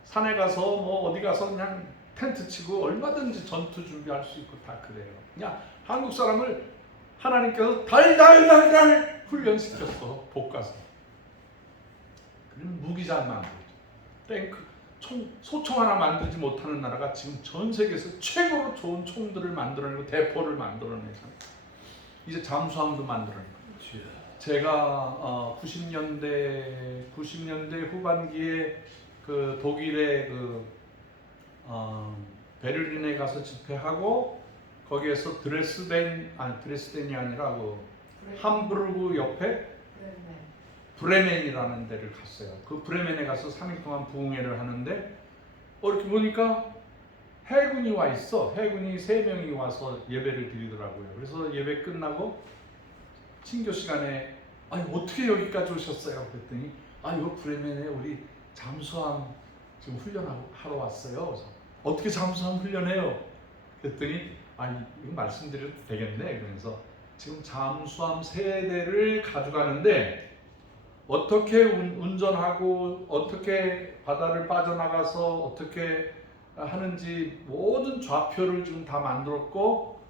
산에 가서 뭐 어디 가서 그냥 텐트 치고 얼마든지 전투 준비할 수 있고 다 그래요. 그냥 한국 사람을 하나님께서 달달달달 훈련시켰어. 볶아서. 그럼 무기 잘 만들죠. 탱크 소총 하나 만들지 못하는 나라가 지금 전 세계에서 최고로 좋은 총들을 만들어내고 대포를 만들어내잖아요. 이제 잠수함도 만들어내고. 제가 90년대 후반기에 그 독일의 베를린에 가서 집회하고 거기에서 드레스덴이 아니라 함부르크 옆에 브레멘이라는 데를 갔어요. 그 브레멘에 가서 3일 동안 부흥회를 하는데 이렇게 보니까 해군이 와 있어. 해군이 3명이 와서 예배를 드리더라고요. 그래서 예배 끝나고 친교 시간에 아니 어떻게 여기까지 오셨어요? 그랬더니 이거 브레멘에 우리 잠수함 지금 훈련하러 왔어요. 그래서 어떻게 잠수함 훈련해요? 그랬더니 이거 말씀드려도 되겠네. 그래서 지금 잠수함 3대를 가져가는데 어떻게 운전하고 어떻게 바다를 빠져나가서 어떻게 하는지 모든 좌표를 지금 다 만들었고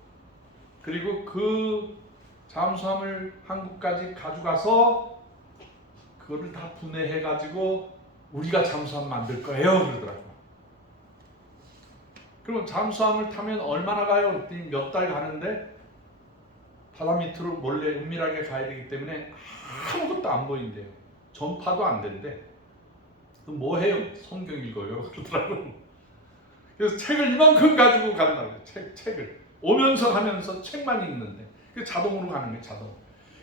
그리고 그 잠수함을 한국까지 가져가서 그거를 다 분해해 가지고 우리가 잠수함 만들 거예요 그러더라고요. 그럼 잠수함을 타면 얼마나 가요? 몇 달 가는데 바다 밑으로 몰래 은밀하게 가야 되기 때문에 아무것도 안 보인대요. 전파도 안 된대. 그럼 뭐 해요? 성경 읽어요 그러더라고요. 그래서 책을 이만큼 가지고 간다고요. 책을 오면서 가면서 책만 읽는데 그 자동으로 가는 거예요. 자동.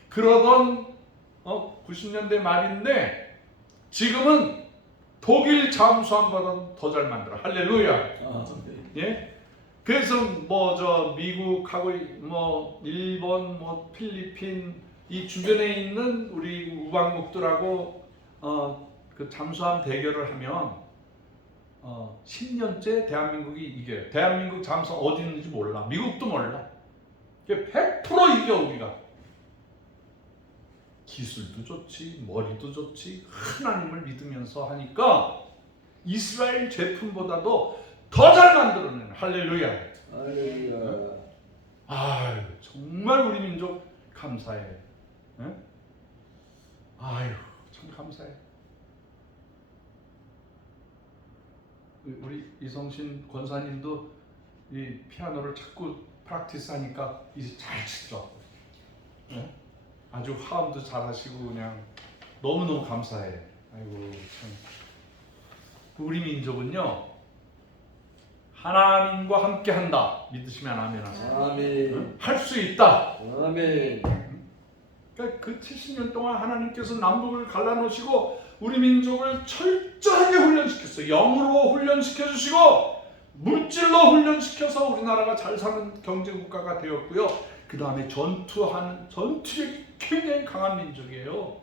그러던 90년대 말인데 지금은 독일 잠수함보다 더 잘 만들어. 할렐루야. 예? 그래서 미국하고 일본 필리핀 이 주변에 있는 우리 우방국들하고 그 잠수함 대결을 하면 10년째 대한민국이 이겨요. 대한민국 잠수함 어디 있는지 몰라. 미국도 몰라. 100% 이겨 우리가. 기술도 좋지, 머리도 좋지, 하나님을 믿으면서 하니까 이스라엘 제품보다도 더 잘 만들어내는. 할렐루야. 할렐루야. 정말 우리 민족 감사해. 네? 참 감사해. 우리 이성신 권사님도 이 피아노를 자꾸 프랙티스 하니까 이제 잘 치더라고요. 네? 아주 화음도 잘하시고 그냥 너무너무 감사해. 참. 우리 민족은요 하나님과 함께 한다. 믿으시면 아멘 하세요. 아멘. 할 수 있다. 아멘. 그러니까 그 70년 동안 하나님께서 남북을 갈라놓으시고 우리 민족을 철저하게 훈련시켰어요. 영으로 훈련시켜 주시고 물질로 훈련시켜서 우리나라가 잘 사는 경제국가가 되었고요. 그 다음에 전투력이 굉장히 강한 민족이에요.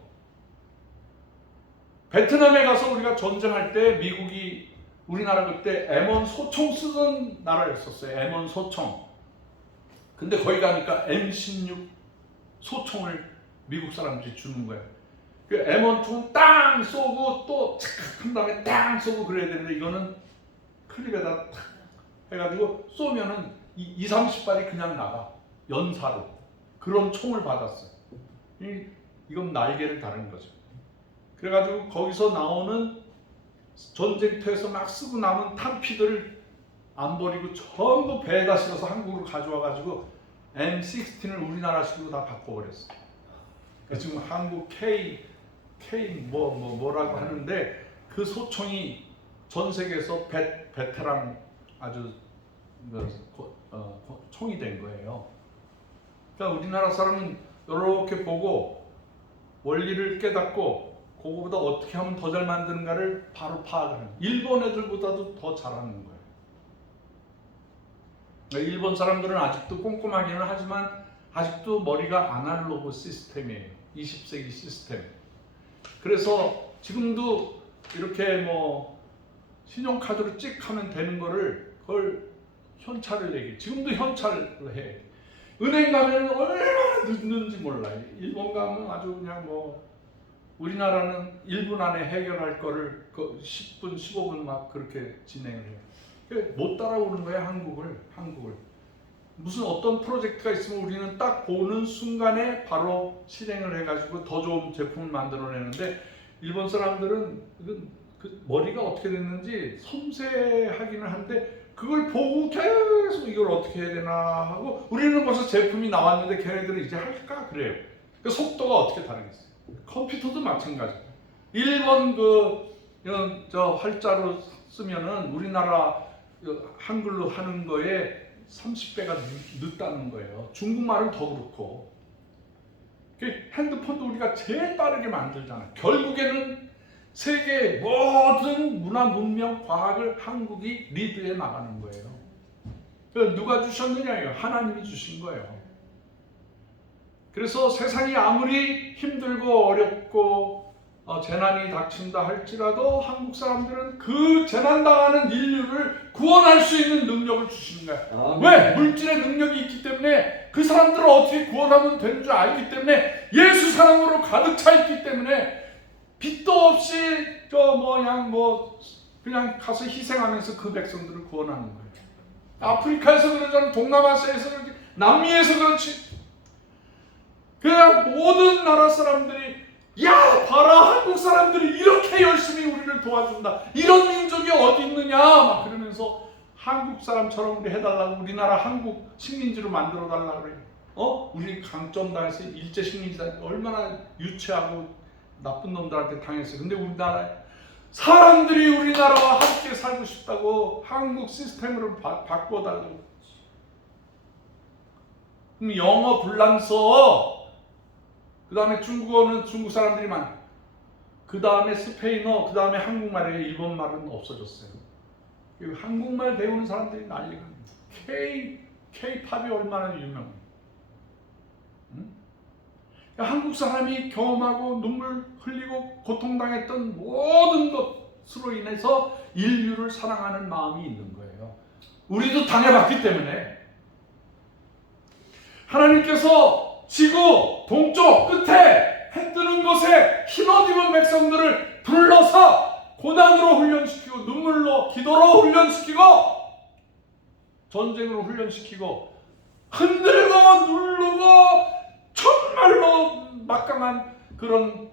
베트남에 가서 우리가 전쟁할 때 미국이 우리나라 그때 M1 소총 쓰던 나라였었어요. M1 소총. 근데 거기 가니까 M16 소총을 미국 사람들이 주는 거예요. 그 M1 총 땅 쏘고 또 착 한 다음에 땅 쏘고 그래야 되는데 이거는 클립에다 탁 해가지고 쏘면은 30발이 그냥 나가. 연사로. 그런 총을 받았어요. 이건 날개를 다른 거죠. 그래가지고 거기서 나오는 전쟁터에서 막 쓰고 남은 탄피들을 안 버리고 전부 배에다 실어서 한국으로 가져와가지고 M16을 우리나라식으로 다 바꿔버렸어. 지금 한국 뭐라고 하는데 그 소총이 전 세계에서 베테랑 아주 총이 된 거예요. 그러니까 우리나라 사람은 이렇게 보고 원리를 깨닫고 그거보다 어떻게 하면 더 잘 만드는가를 바로 파악하는. 일본 애들보다도 더 잘하는 거예요. 그러니까 일본 사람들은 아직도 꼼꼼하기는 하지만 아직도 머리가 아날로그 시스템이에요. 20세기 시스템. 그래서 지금도 이렇게 뭐 신용카드로 찍 하면 되는 거를 그걸 현찰을 내기. 지금도 현찰을 해. 은행 가면 얼마나 늦는지 몰라요. 일본 가면 아주 그냥 뭐 우리나라는 1분 안에 해결할 거를 10분, 15분 막 그렇게 진행을 해요. 못 따라오는 거예요, 한국을. 무슨 어떤 프로젝트가 있으면 우리는 딱 보는 순간에 바로 실행을 해가지고 더 좋은 제품을 만들어내는데 일본 사람들은 그 머리가 어떻게 됐는지 섬세하기는 한데 그걸 보고 계속 이걸 어떻게 해야 되나 하고 우리는 벌써 제품이 나왔는데 걔네들은 이제 할까 그래요. 그 속도가 어떻게 다르겠어요? 컴퓨터도 마찬가지. 일본 이런 활자로 쓰면은 우리나라 한글로 하는 거에 30배가 늦다는 거예요. 중국말은 더 그렇고. 핸드폰도 우리가 제일 빠르게 만들잖아요. 결국에는 세계의 모든 문화, 문명, 과학을 한국이 리드해 나가는 거예요. 누가 주셨느냐요? 하나님이 주신 거예요. 그래서 세상이 아무리 힘들고 어렵고 재난이 닥친다 할지라도 한국 사람들은 그 재난당하는 인류를 구원할 수 있는 능력을 주시는 거야. 왜? 물질의 능력이 있기 때문에 그 사람들을 어떻게 구원하면 되는 줄 알기 때문에 예수 사랑으로 가득 차 있기 때문에 빚도 없이 그냥 가서 희생하면서 그 백성들을 구원하는 거예요. 아프리카에서 그러잖아. 동남아시아에서 그렇지. 남미에서 그렇지. 그냥 모든 나라 사람들이 야 봐라 한국 사람들이 이렇게 열심히 우리를 도와준다. 이런 민족이 어디 있느냐 막 그러면서 한국 사람처럼 우리 해달라고 우리나라 한국 식민지로 만들어 달라고 그래요. 우리 강점당해서 일제 식민지 얼마나 유치하고 나쁜 놈들한테 당했어요. 근데 우리나라 사람들이 우리나라와 함께 살고 싶다고 한국 시스템으로 바꿔달라고. 그럼 영어, 불란서, 그 다음에 중국어는 중국 사람들이 많아. 그 다음에 스페인어, 그 다음에 한국말이에요. 일본말은 없어졌어요. 한국말 배우는 사람들이 난리가 나요. K-팝이 얼마나 유명해요. 응? 한국 사람이 경험하고 눈물 흘리고 고통당했던 모든 것으로 인해서 인류를 사랑하는 마음이 있는 거예요. 우리도 당해봤기 때문에 하나님께서 지구 동쪽 끝에 해 뜨는 곳에 흰옷 입은 백성들을 불러서 고난으로 훈련시키고 눈물로 기도로 훈련시키고 전쟁으로 훈련시키고 흔들고 누르고 정말로 막강한 그런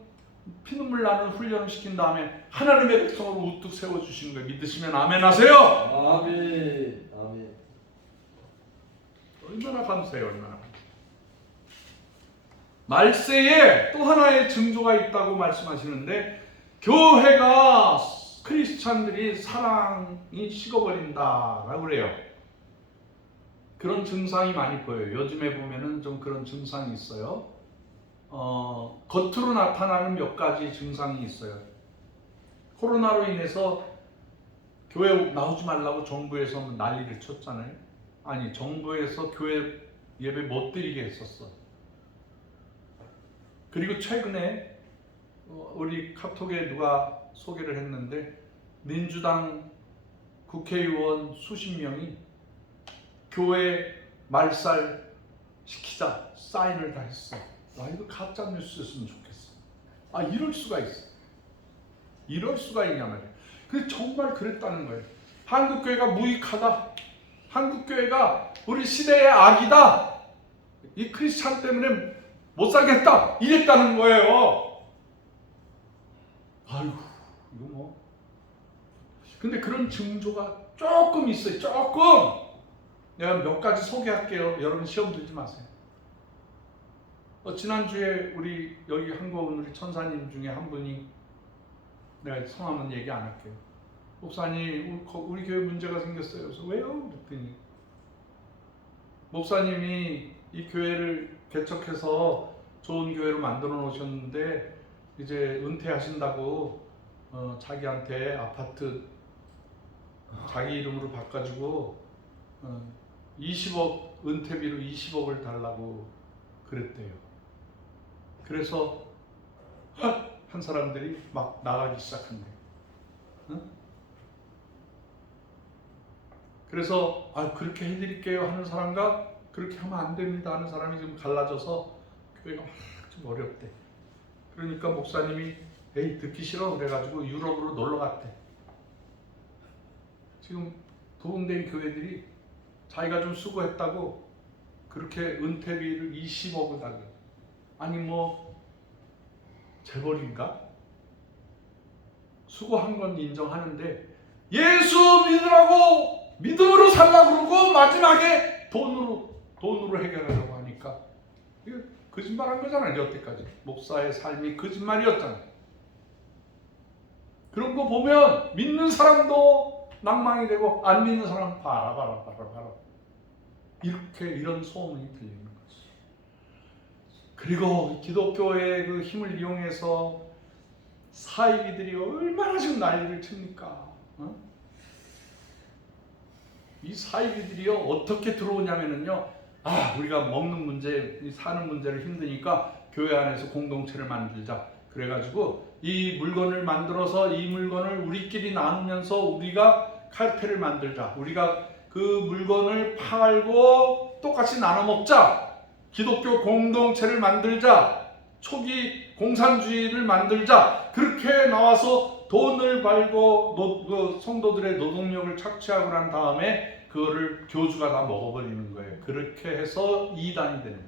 피눈물 나는 훈련을 시킨 다음에 하나님의 백성으로 우뚝 세워주시는 걸 믿으시면 아멘 하세요. 아멘. 얼마나 감사해요. 얼마나. 말세에 또 하나의 징조가 있다고 말씀하시는데 교회가 크리스찬들이 사랑이 식어버린다라고 그래요. 그런 증상이 많이 보여요. 요즘에 보면은 좀 그런 증상이 있어요. 겉으로 나타나는 몇 가지 증상이 있어요. 코로나로 인해서 교회 나오지 말라고 정부에서 난리를 쳤잖아요. 아니 정부에서 교회 예배 못 드리게 했었어. 그리고 최근에 우리 카톡에 누가 소개를 했는데 민주당 국회의원 수십 명이 교회 말살 시키자 사인을 다 했어. 이거 가짜 뉴스였으면 좋겠어. 이럴 수가 있어. 이럴 수가 있냐 말이야. 근데 정말 그랬다는 거예요. 한국교회가 무익하다. 한국교회가 우리 시대의 악이다. 이 크리스찬 때문에 못 살겠다. 이랬다는 거예요. 아이고 이거 뭐. 근데 그런 징조가 조금 있어요. 조금. 내가 몇 가지 소개할게요. 여러분 시험 들지 마세요. 지난주에 우리 여기 한국 우리 천사님 중에 한 분이, 내가 성함은 얘기 안 할게요. 목사님 우리 교회 문제가 생겼어요. 그래서 왜요? 그랬더니 목사님이 이 교회를 개척해서 좋은 교회로 만들어 놓으셨는데 이제 은퇴하신다고 자기한테 아파트 자기 이름으로 바꿔주고 20억 은퇴비로 20억을 달라고 그랬대요. 그래서 한 사람들이 막 나가기 시작한대. 응? 그래서 그렇게 해드릴게요 하는 사람과 그렇게 하면 안 됩니다 하는 사람이 지금 갈라져서 교회가 좀 어렵대. 그러니까 목사님이 에이 듣기 싫어 그래가지고 유럽으로 놀러 갔대. 지금 도움된 교회들이 자기가 좀 수고했다고 그렇게 은퇴비를 20억을 달래. 아니 뭐 재벌인가? 수고한 건 인정하는데 예수 믿으라고 믿음으로 살라고 그러고 마지막에 돈으로 해결하려고 하니까 이거 거짓말한 거잖아요. 여태까지 목사의 삶이 거짓말이었잖아요. 그런 거 보면 믿는 사람도 낭망이 되고 안 믿는 사람 봐라 이런 소문이 들리는 거지. 그리고 기독교의 그 힘을 이용해서 사이비들이 얼마나 지금 난리를 칩니까? 이 사이비들이요 어떻게 들어오냐면은요, 우리가 먹는 문제, 사는 문제를 힘드니까 교회 안에서 공동체를 만들자. 그래가지고 이 물건을 만들어서 이 물건을 우리끼리 나누면서 우리가 칼퇴를 만들자. 우리가 그 물건을 팔고 똑같이 나눠 먹자. 기독교 공동체를 만들자. 초기 공산주의를 만들자. 그렇게 나와서 돈을 벌고 성도들의 노동력을 착취하고 난 다음에 그거를 교주가 다 먹어버리는 거예요. 그렇게 해서 이단이 되는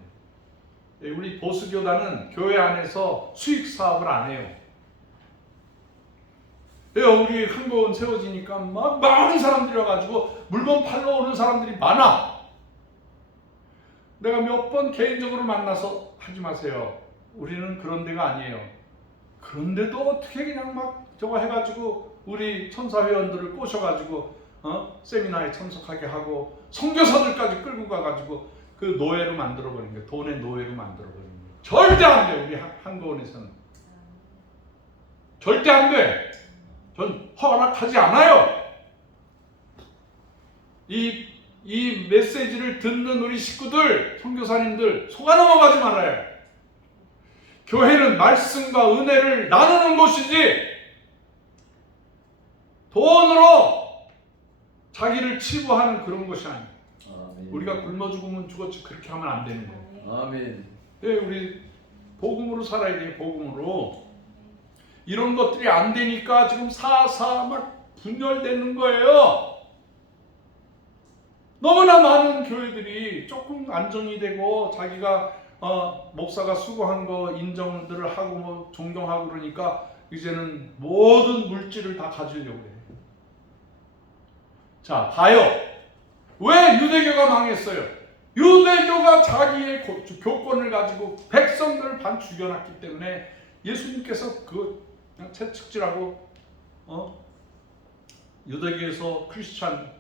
거예요. 우리 보수교단은 교회 안에서 수익 사업을 안 해요. 우리 한국은 세워지니까 막 많은 사람들이 와가지고 물건 팔러 오는 사람들이 많아. 내가 몇 번 개인적으로 만나서 하지 마세요. 우리는 그런 데가 아니에요. 그런데도 어떻게 그냥 막 저거 해가지고 우리 천사회원들을 꼬셔가지고 세미나에 참석하게 하고 선교사들까지 끌고 가가지고 그 노예로 만들어버린 거예요. 돈의 노예로 만들어버린 거예요. 절대 안 돼. 우리 한국원에서는 절대 안 돼. 전 허락하지 않아요. 이 메시지를 듣는 우리 식구들, 선교사님들 속아 넘어가지 말아요. 교회는 말씀과 은혜를 나누는 곳이지 돈으로 자기를 치부하는 그런 것이 아니에요. 우리가 굶어 죽으면 죽었지 그렇게 하면 안 되는 거예요. 아멘. 네, 우리 복음으로 살아야 돼요. 복음으로. 이런 것들이 안 되니까 지금 사사 막 분열되는 거예요. 너무나 많은 교회들이 조금 안정이 되고 자기가 목사가 수고한 거 인정들을 하고 뭐 존경하고 그러니까 이제는 모든 물질을 다 가지려고 해요. 자, 봐요. 왜 유대교가 망했어요? 유대교가 자기의 교권을 가지고 백성들을 반 죽여놨기 때문에 예수님께서 그거 그냥 채찍질하고 유대교에서 크리스찬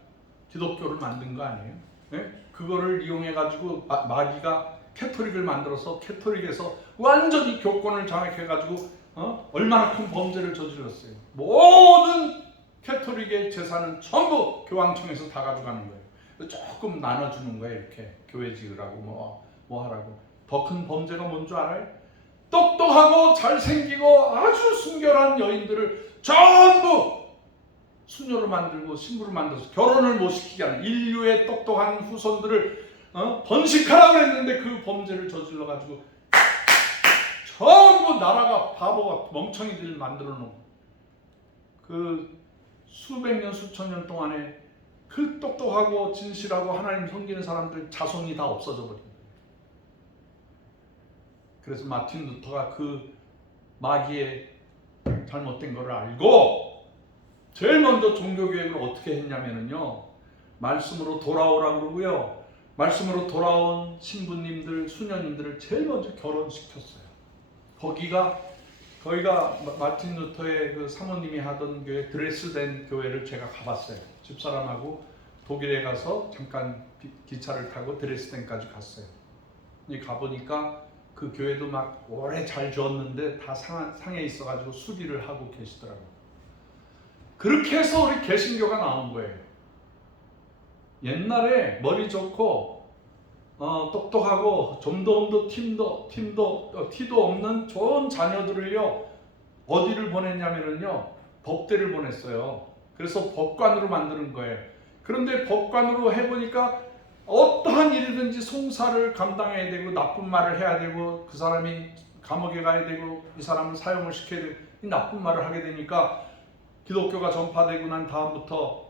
기독교를 만든 거 아니에요? 네? 그거를 이용해가지고 마귀가 캐토릭을 만들어서 캐토릭에서 완전히 교권을 장악해가지고 얼마나 큰 범죄를 저질렀어요. 모든 캐토릭의 재산은 전부 교황청에서 다 가져가는 거예요. 조금 나눠주는 거예요. 이렇게 교회 지으라고 뭐 하라고. 더 큰 범죄가 뭔 줄 알아요? 똑똑하고 잘생기고 아주 순결한 여인들을 전부 수녀로 만들고 신부로 만들어서 결혼을 못 시키게 하는 인류의 똑똑한 후손들을 번식하라고 했는데 그 범죄를 저질러 가지고 전부 나라가 바보가 멍청이들 만들어 놓은 그 수백 년 수천 년 동안에 그 똑똑하고 진실하고 하나님 섬기는 사람들 자손이 다 없어져 버린 거예요. 그래서 마틴 루터가 그 마귀의 잘못된 것을 알고 제일 먼저 종교개혁을 어떻게 했냐면요, 말씀으로 돌아오라 그러고요. 말씀으로 돌아온 신부님들, 수녀님들을 제일 먼저 결혼시켰어요. 거기가 마틴 루터의 그 사모님이 하던 교회, 드레스덴 교회를 제가 가봤어요. 집사람하고 독일에 가서 잠깐 기차를 타고 드레스덴까지 갔어요. 가보니까 그 교회도 막 오래 잘 지었는데 다 상해 있어가지고 수리를 하고 계시더라고요. 그렇게 해서 우리 개신교가 나온 거예요. 옛날에 머리 좋고 똑똑하고 좀도 티도 없는 좋은 자녀들을요, 어디를 보냈냐면요, 법대를 보냈어요. 그래서 법관으로 만드는 거예요. 그런데 법관으로 해보니까 어떠한 일이든지 송사를 감당해야 되고, 나쁜 말을 해야 되고, 그 사람이 감옥에 가야 되고, 이 사람을 사형을 시켜야 되고, 이 나쁜 말을 하게 되니까 기독교가 전파되고 난 다음부터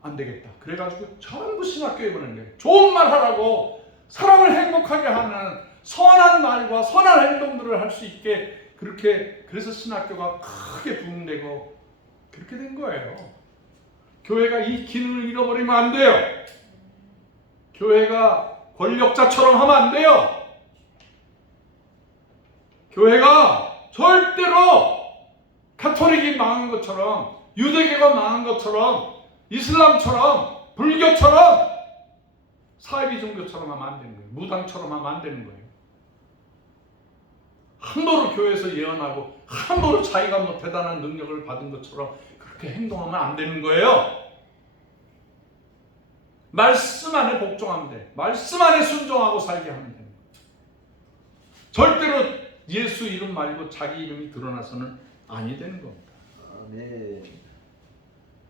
안 되겠다. 그래가지고 전부 신학교에 보낸 거예요. 좋은 말 하라고, 사람을 행복하게 하는 선한 말과 선한 행동들을 할 수 있게, 그래서 신학교가 크게 부흥되고 그렇게 된 거예요. 교회가 이 기능을 잃어버리면 안 돼요. 교회가 권력자처럼 하면 안 돼요. 교회가 절대로 가톨릭이 망한 것처럼, 유대교가 망한 것처럼, 이슬람처럼, 불교처럼, 사이비 종교처럼 하면 안 되는 거예요. 무당처럼 하면 안 되는 거예요. 함부로 교회에서 예언하고 함부로 자기가 뭐 대단한 능력을 받은 것처럼 그렇게 행동하면 안 되는 거예요. 말씀 안에 복종하면 돼. 말씀 안에 순종하고 살게 하면 됩니다. 절대로 예수 이름 말고 자기 이름이 드러나서는 아니 되는 겁니다. 아멘.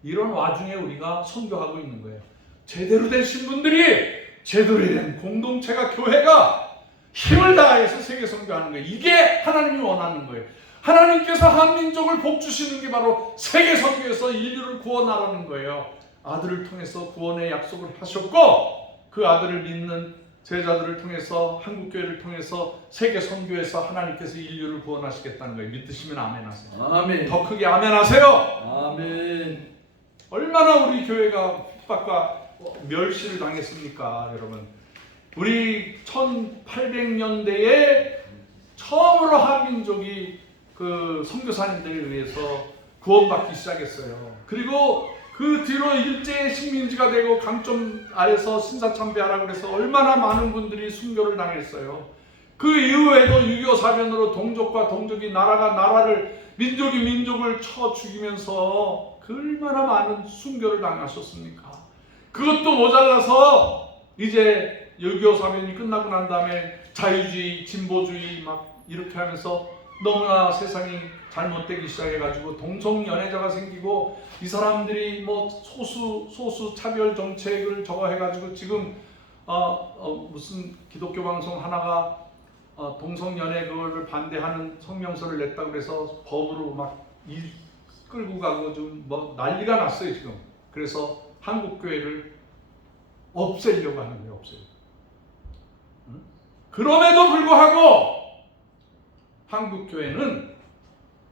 이런 와중에 우리가 선교하고 있는 거예요. 제대로 된 신분들이, 제대로 된 공동체가, 교회가 힘을 다해서 세계 선교하는 거예요. 이게 하나님이 원하는 거예요. 하나님께서 한민족을 복주시는 게 바로 세계 선교에서 인류를 구원하라는 거예요. 아들을 통해서 구원의 약속을 하셨고, 그 아들을 믿는 제자들을 통해서, 한국교회를 통해서 세계 선교에서 하나님께서 인류를 구원하시겠다는 거예요. 믿으시면 아멘 하세요. 아멘. 더 크게 아멘 하세요. 아멘. 얼마나 우리 교회가 핍박과 멸시를 당했습니까, 여러분. 우리 1800년대에 처음으로 한민족이 그 선교사님들에 의해서 구원받기 시작했어요. 그리고 그 뒤로 일제 식민지가 되고 강점 아래서 신사참배하라고 그래서 얼마나 많은 분들이 순교를 당했어요. 그 이후에도 6.25 사변으로 동족과 동족이, 나라가 나라를, 민족이 민족을 쳐 죽이면서 그 얼마나 많은 순교를 당하셨습니까? 그것도 모자라서 이제 6.25 사변이 끝나고 난 다음에 자유주의, 진보주의 막 이렇게 하면서 너무나 세상이 잘못되기 시작해가지고 동성연애자가 생기고, 이 사람들이 뭐 소수 차별 정책을 저거 해가지고 지금 무슨 기독교 방송 하나가 동성연애 그거를 반대하는 성명서를 냈다고 해서 법으로 막 끌고 가고 좀 뭐 난리가 났어요 지금. 그래서 한국 교회를 없애려고 하는 거예요. 없애려고. 그럼에도 불구하고 한국 교회는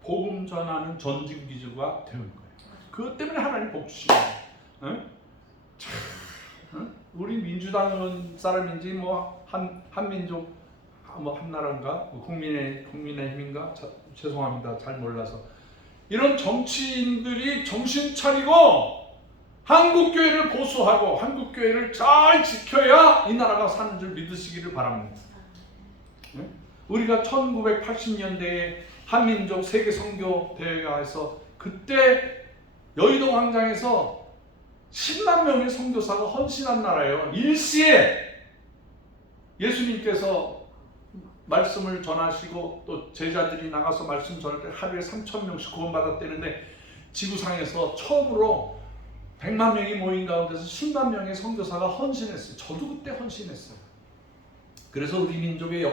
복음 전하는 전진 기지가 되는 거예요. 그것 때문에 하나님 복 주시는 거예요. 우리 민주당 사람인지 뭐 한민족 뭐 한나라인가 국민의힘인가 죄송합니다, 잘 몰라서. 이런 정치인들이 정신 차리고 한국 교회를 보수하고 한국 교회를 잘 지켜야 이 나라가 사는 줄 믿으시기를 바랍니다. 우리가 1980년대에 한민족 세계 선교 대회가 해서 그때 여의도 광장에서 10만 명의 선교사가 헌신한 나라예요. 일시에 예수님께서 말씀을 전하시고 또 제자들이 나가서 말씀 전할 때 하루에 3,000명씩 구원받았다는데, 지구상에서 처음으로 100만 명이 모인 가운데서 10만 명의 선교사가 헌신했어요. 저도 그때 헌신했어요. 그래서 우리 민족의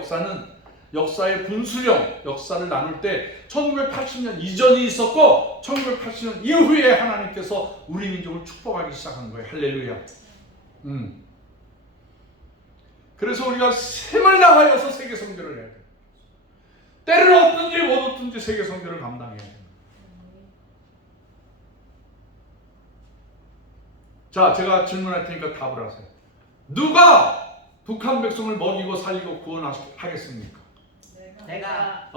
역사의 분수령, 역사를 나눌 때 1980년 이전이 있었고 1980년 이후에 하나님께서 우리 민족을 축복하기 시작한 거예요. 할렐루야. 그래서 우리가 힘을 다하여서 세계 선교를 해야 돼요. 때를 얻든지 못 얻든지 세계 선교를 감당해야 돼요. 자, 제가 질문할 테니까 답을 하세요. 누가 북한 백성을 먹이고 살리고 구원하겠습니까? 내가.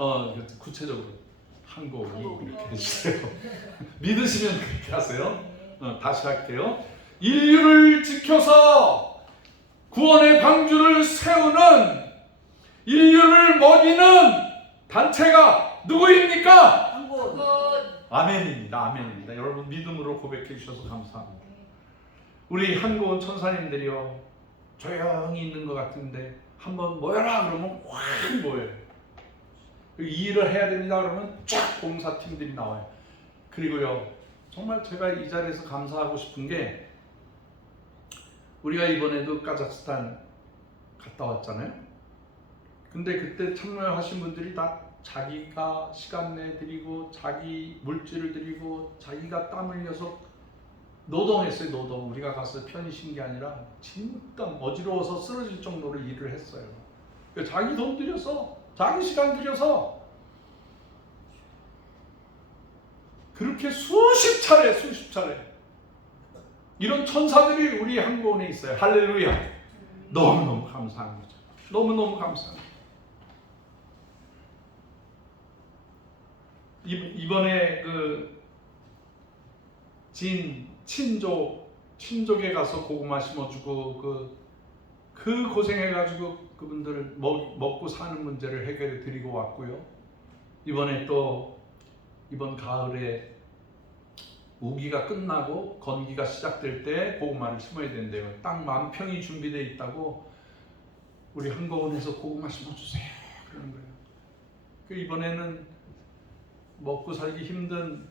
구체적으로 한국이 그렇게 해주세요. 믿으시면 그렇게 하세요. 다시 할게요. 인류를 지켜서 구원의 방주를 세우는, 인류를 먹이는 단체가 누구입니까? 한국. 아멘입니다. 아멘입니다. 여러분 믿음으로 고백해 주셔서 감사합니다. 우리 한국은 천사님들이요, 조용히 있는 것 같은데 한번 모여라 그러면 확 모여요. 이 일을 해야 됩니다 그러면 쫙 봉사팀들이 나와요. 그리고요, 정말 제가 이 자리에서 감사하고 싶은 게, 우리가 이번에도 카자흐스탄 갔다 왔잖아요. 근데 그때 참여하신 분들이 다 자기가 시간 내드리고 자기 물질을 드리고 자기가 땀 흘려서 노동했어요. 노동. 우리가 가서 편히 쉰 게 아니라 진짜 어지러워서 쓰러질 정도로 일을 했어요. 자기 돈 들여서, 자기 시간 들여서 그렇게 수십 차례 이런 천사들이 우리 한국에 있어요. 할렐루야. 너무너무 감사합니다. 너무너무 감사합니다. 이번에 그 친족에 가서 고구마 심어주고 그 고생해가지고 그분들 먹고 사는 문제를 해결해 드리고 왔고요. 이번에 또 이번 가을에 우기가 끝나고 건기가 시작될 때 고구마를 심어야 된대요. 땅 10,000평이 준비되어 있다고 우리 한국원에서 고구마 심어주세요 그러는 거예요. 이번에는 먹고 살기 힘든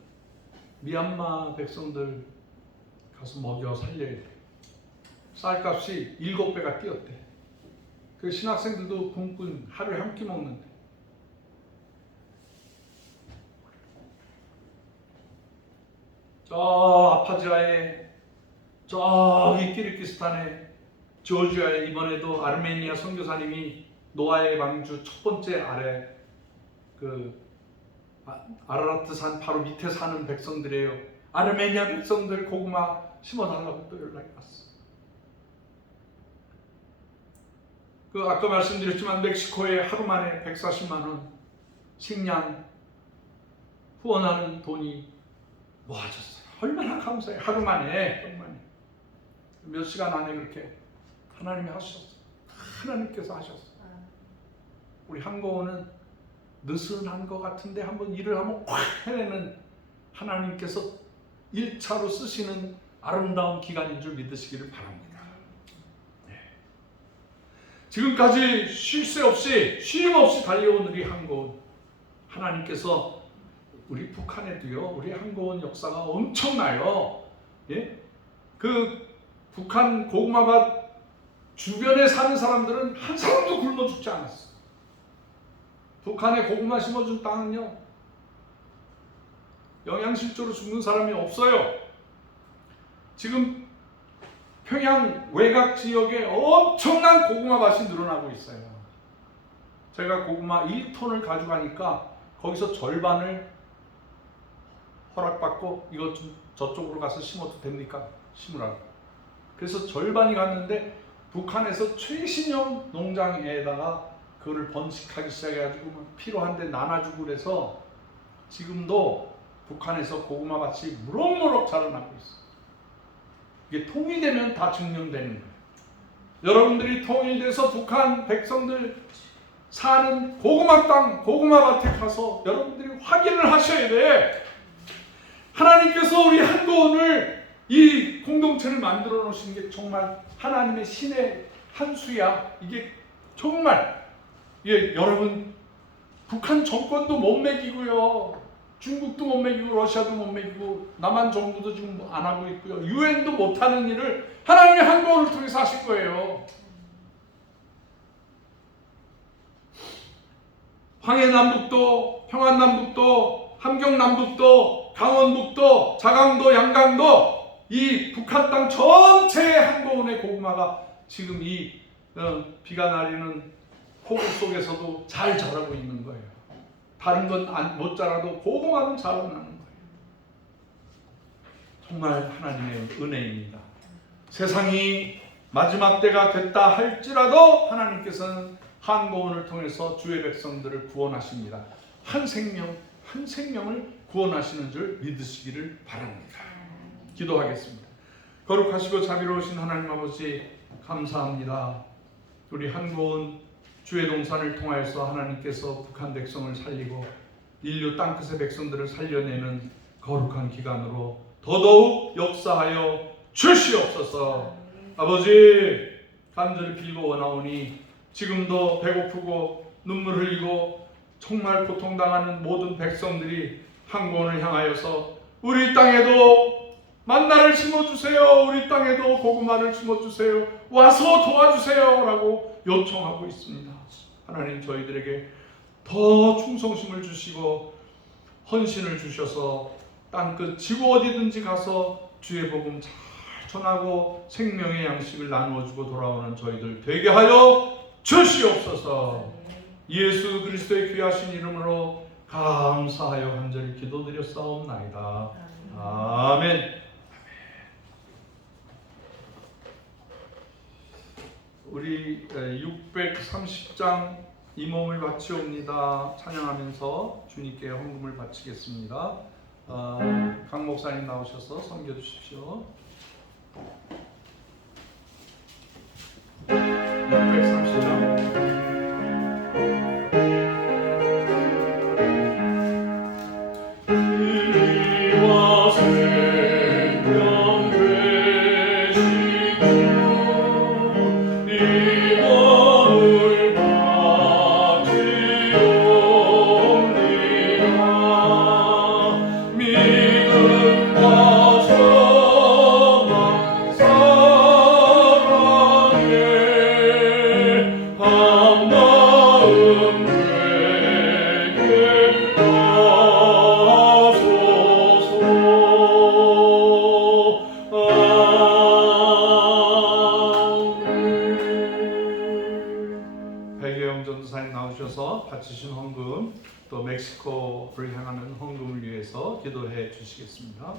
미얀마 백성들 가서 먹여 살려야 돼. 쌀값이 7배가 뛰었대. 그 신학생들도 굶고 하루에 한 끼 먹는데. 저 아파지아에, 저기 키르기스탄에, 조지아에 이번에도 아르메니아 선교사님이 노아의 방주 첫 번째 아래 아라라트 산 바로 밑에 사는 백성들이에요. 아르메니아 백성들 고구마 심어달라고 또 연락이 왔어. 아까 말씀드렸지만 멕시코에 하루 만에 140만 원 식량 후원하는 돈이 모아졌어요. 얼마나 감사해요. 하루 만에 몇 시간 안에 그렇게 하나님이 하셨어요. 하나님께서 하셨어요. 우리 한국어는 느슨한 것 같은데 한번 일을 하면 확 해내는 하나님께서 1차로 쓰시는 아름다운 기간인 줄 믿으시기를 바랍니다. 네. 지금까지 쉴 새 없이 쉼 없이 달려온 우리 한국은, 하나님께서 우리 북한에도요, 우리 한국은 역사가 엄청나요. 예? 그 북한 고구마밭 주변에 사는 사람들은 한 사람도 굶어 죽지 않았어요. 북한에 고구마 심어준 땅은요, 영양실조로 죽는 사람이 없어요. 지금 평양 외곽 지역에 엄청난 고구마 밭이 늘어나고 있어요. 제가 고구마 1톤을 가져가니까 거기서 절반을 허락받고 이것 좀 저쪽으로 가서 심어도 됩니까? 심으라고. 그래서 절반이 갔는데 북한에서 최신형 농장에다가 그거를 번식하기 시작해가지고 필요한데 나눠주고 그래서 지금도 북한에서 고구마 밭이 무럭무럭 자라나고 있어요. 이게 통일되면 다 증명되는 거예요. 여러분들이 통일돼서 북한 백성들 사는 고구마 땅, 고구마 밭에 가서 여러분들이 확인을 하셔야 돼. 하나님께서 우리 한국을, 이 공동체를 만들어 놓으신 게 정말 하나님의 신의 한 수야. 이게 정말, 여러분, 북한 정권도 못 먹이고요, 중국도 못 먹이고, 러시아도 못 먹이고, 남한 정부도 지금 안 하고 있고요, 유엔도 못 하는 일을 하나님의 한국을 통해서 하실 거예요. 황해남북도, 평안남북도, 함경남북도, 강원북도, 자강도, 양강도, 이 북한 땅 전체의 한국의 고구마가 지금 이 비가 내리는 폭우 속에서도 잘 자라고 있는 거예요. 다른 건 못 자라도 고구마는 자라나는 거예요. 정말 하나님의 은혜입니다. 세상이 마지막 때가 됐다 할지라도 하나님께서는 한고운을 통해서 주의 백성들을 구원하십니다. 한 생명을 구원하시는 줄 믿으시기를 바랍니다. 기도하겠습니다. 거룩하시고 자비로우신 하나님 아버지, 감사합니다. 우리 한고운 주의 동산을 통하여서 하나님께서 북한 백성을 살리고 인류 땅끝의 백성들을 살려내는 거룩한 기간으로 더더욱 역사하여 주시옵소서. 아버지, 간절히 빌고 원하오니 지금도 배고프고 눈물 흘리고 정말 고통당하는 모든 백성들이 한고운을 향하여서 우리 땅에도 만나를 심어주세요, 우리 땅에도 고구마를 심어주세요, 와서 도와주세요 라고 요청하고 있습니다. 하나님, 저희들에게 더 충성심을 주시고 헌신을 주셔서 땅끝 지구 어디든지 가서 주의 복음 잘 전하고 생명의 양식을 나누어주고 돌아오는 저희들 되게 하여 주시옵소서. 예수 그리스도의 귀하신 이름으로 감사하여 간절히 기도드렸사옵나이다. 아멘. 우리 630장 이 몸을 바치옵니다 찬양하면서 주님께 헌금을 바치겠습니다. 강 목사님 나오셔서 섬겨주십시오. 630장 바치신 헌금, 또 멕시코를 향하는 헌금을 위해서 기도해 주시겠습니다.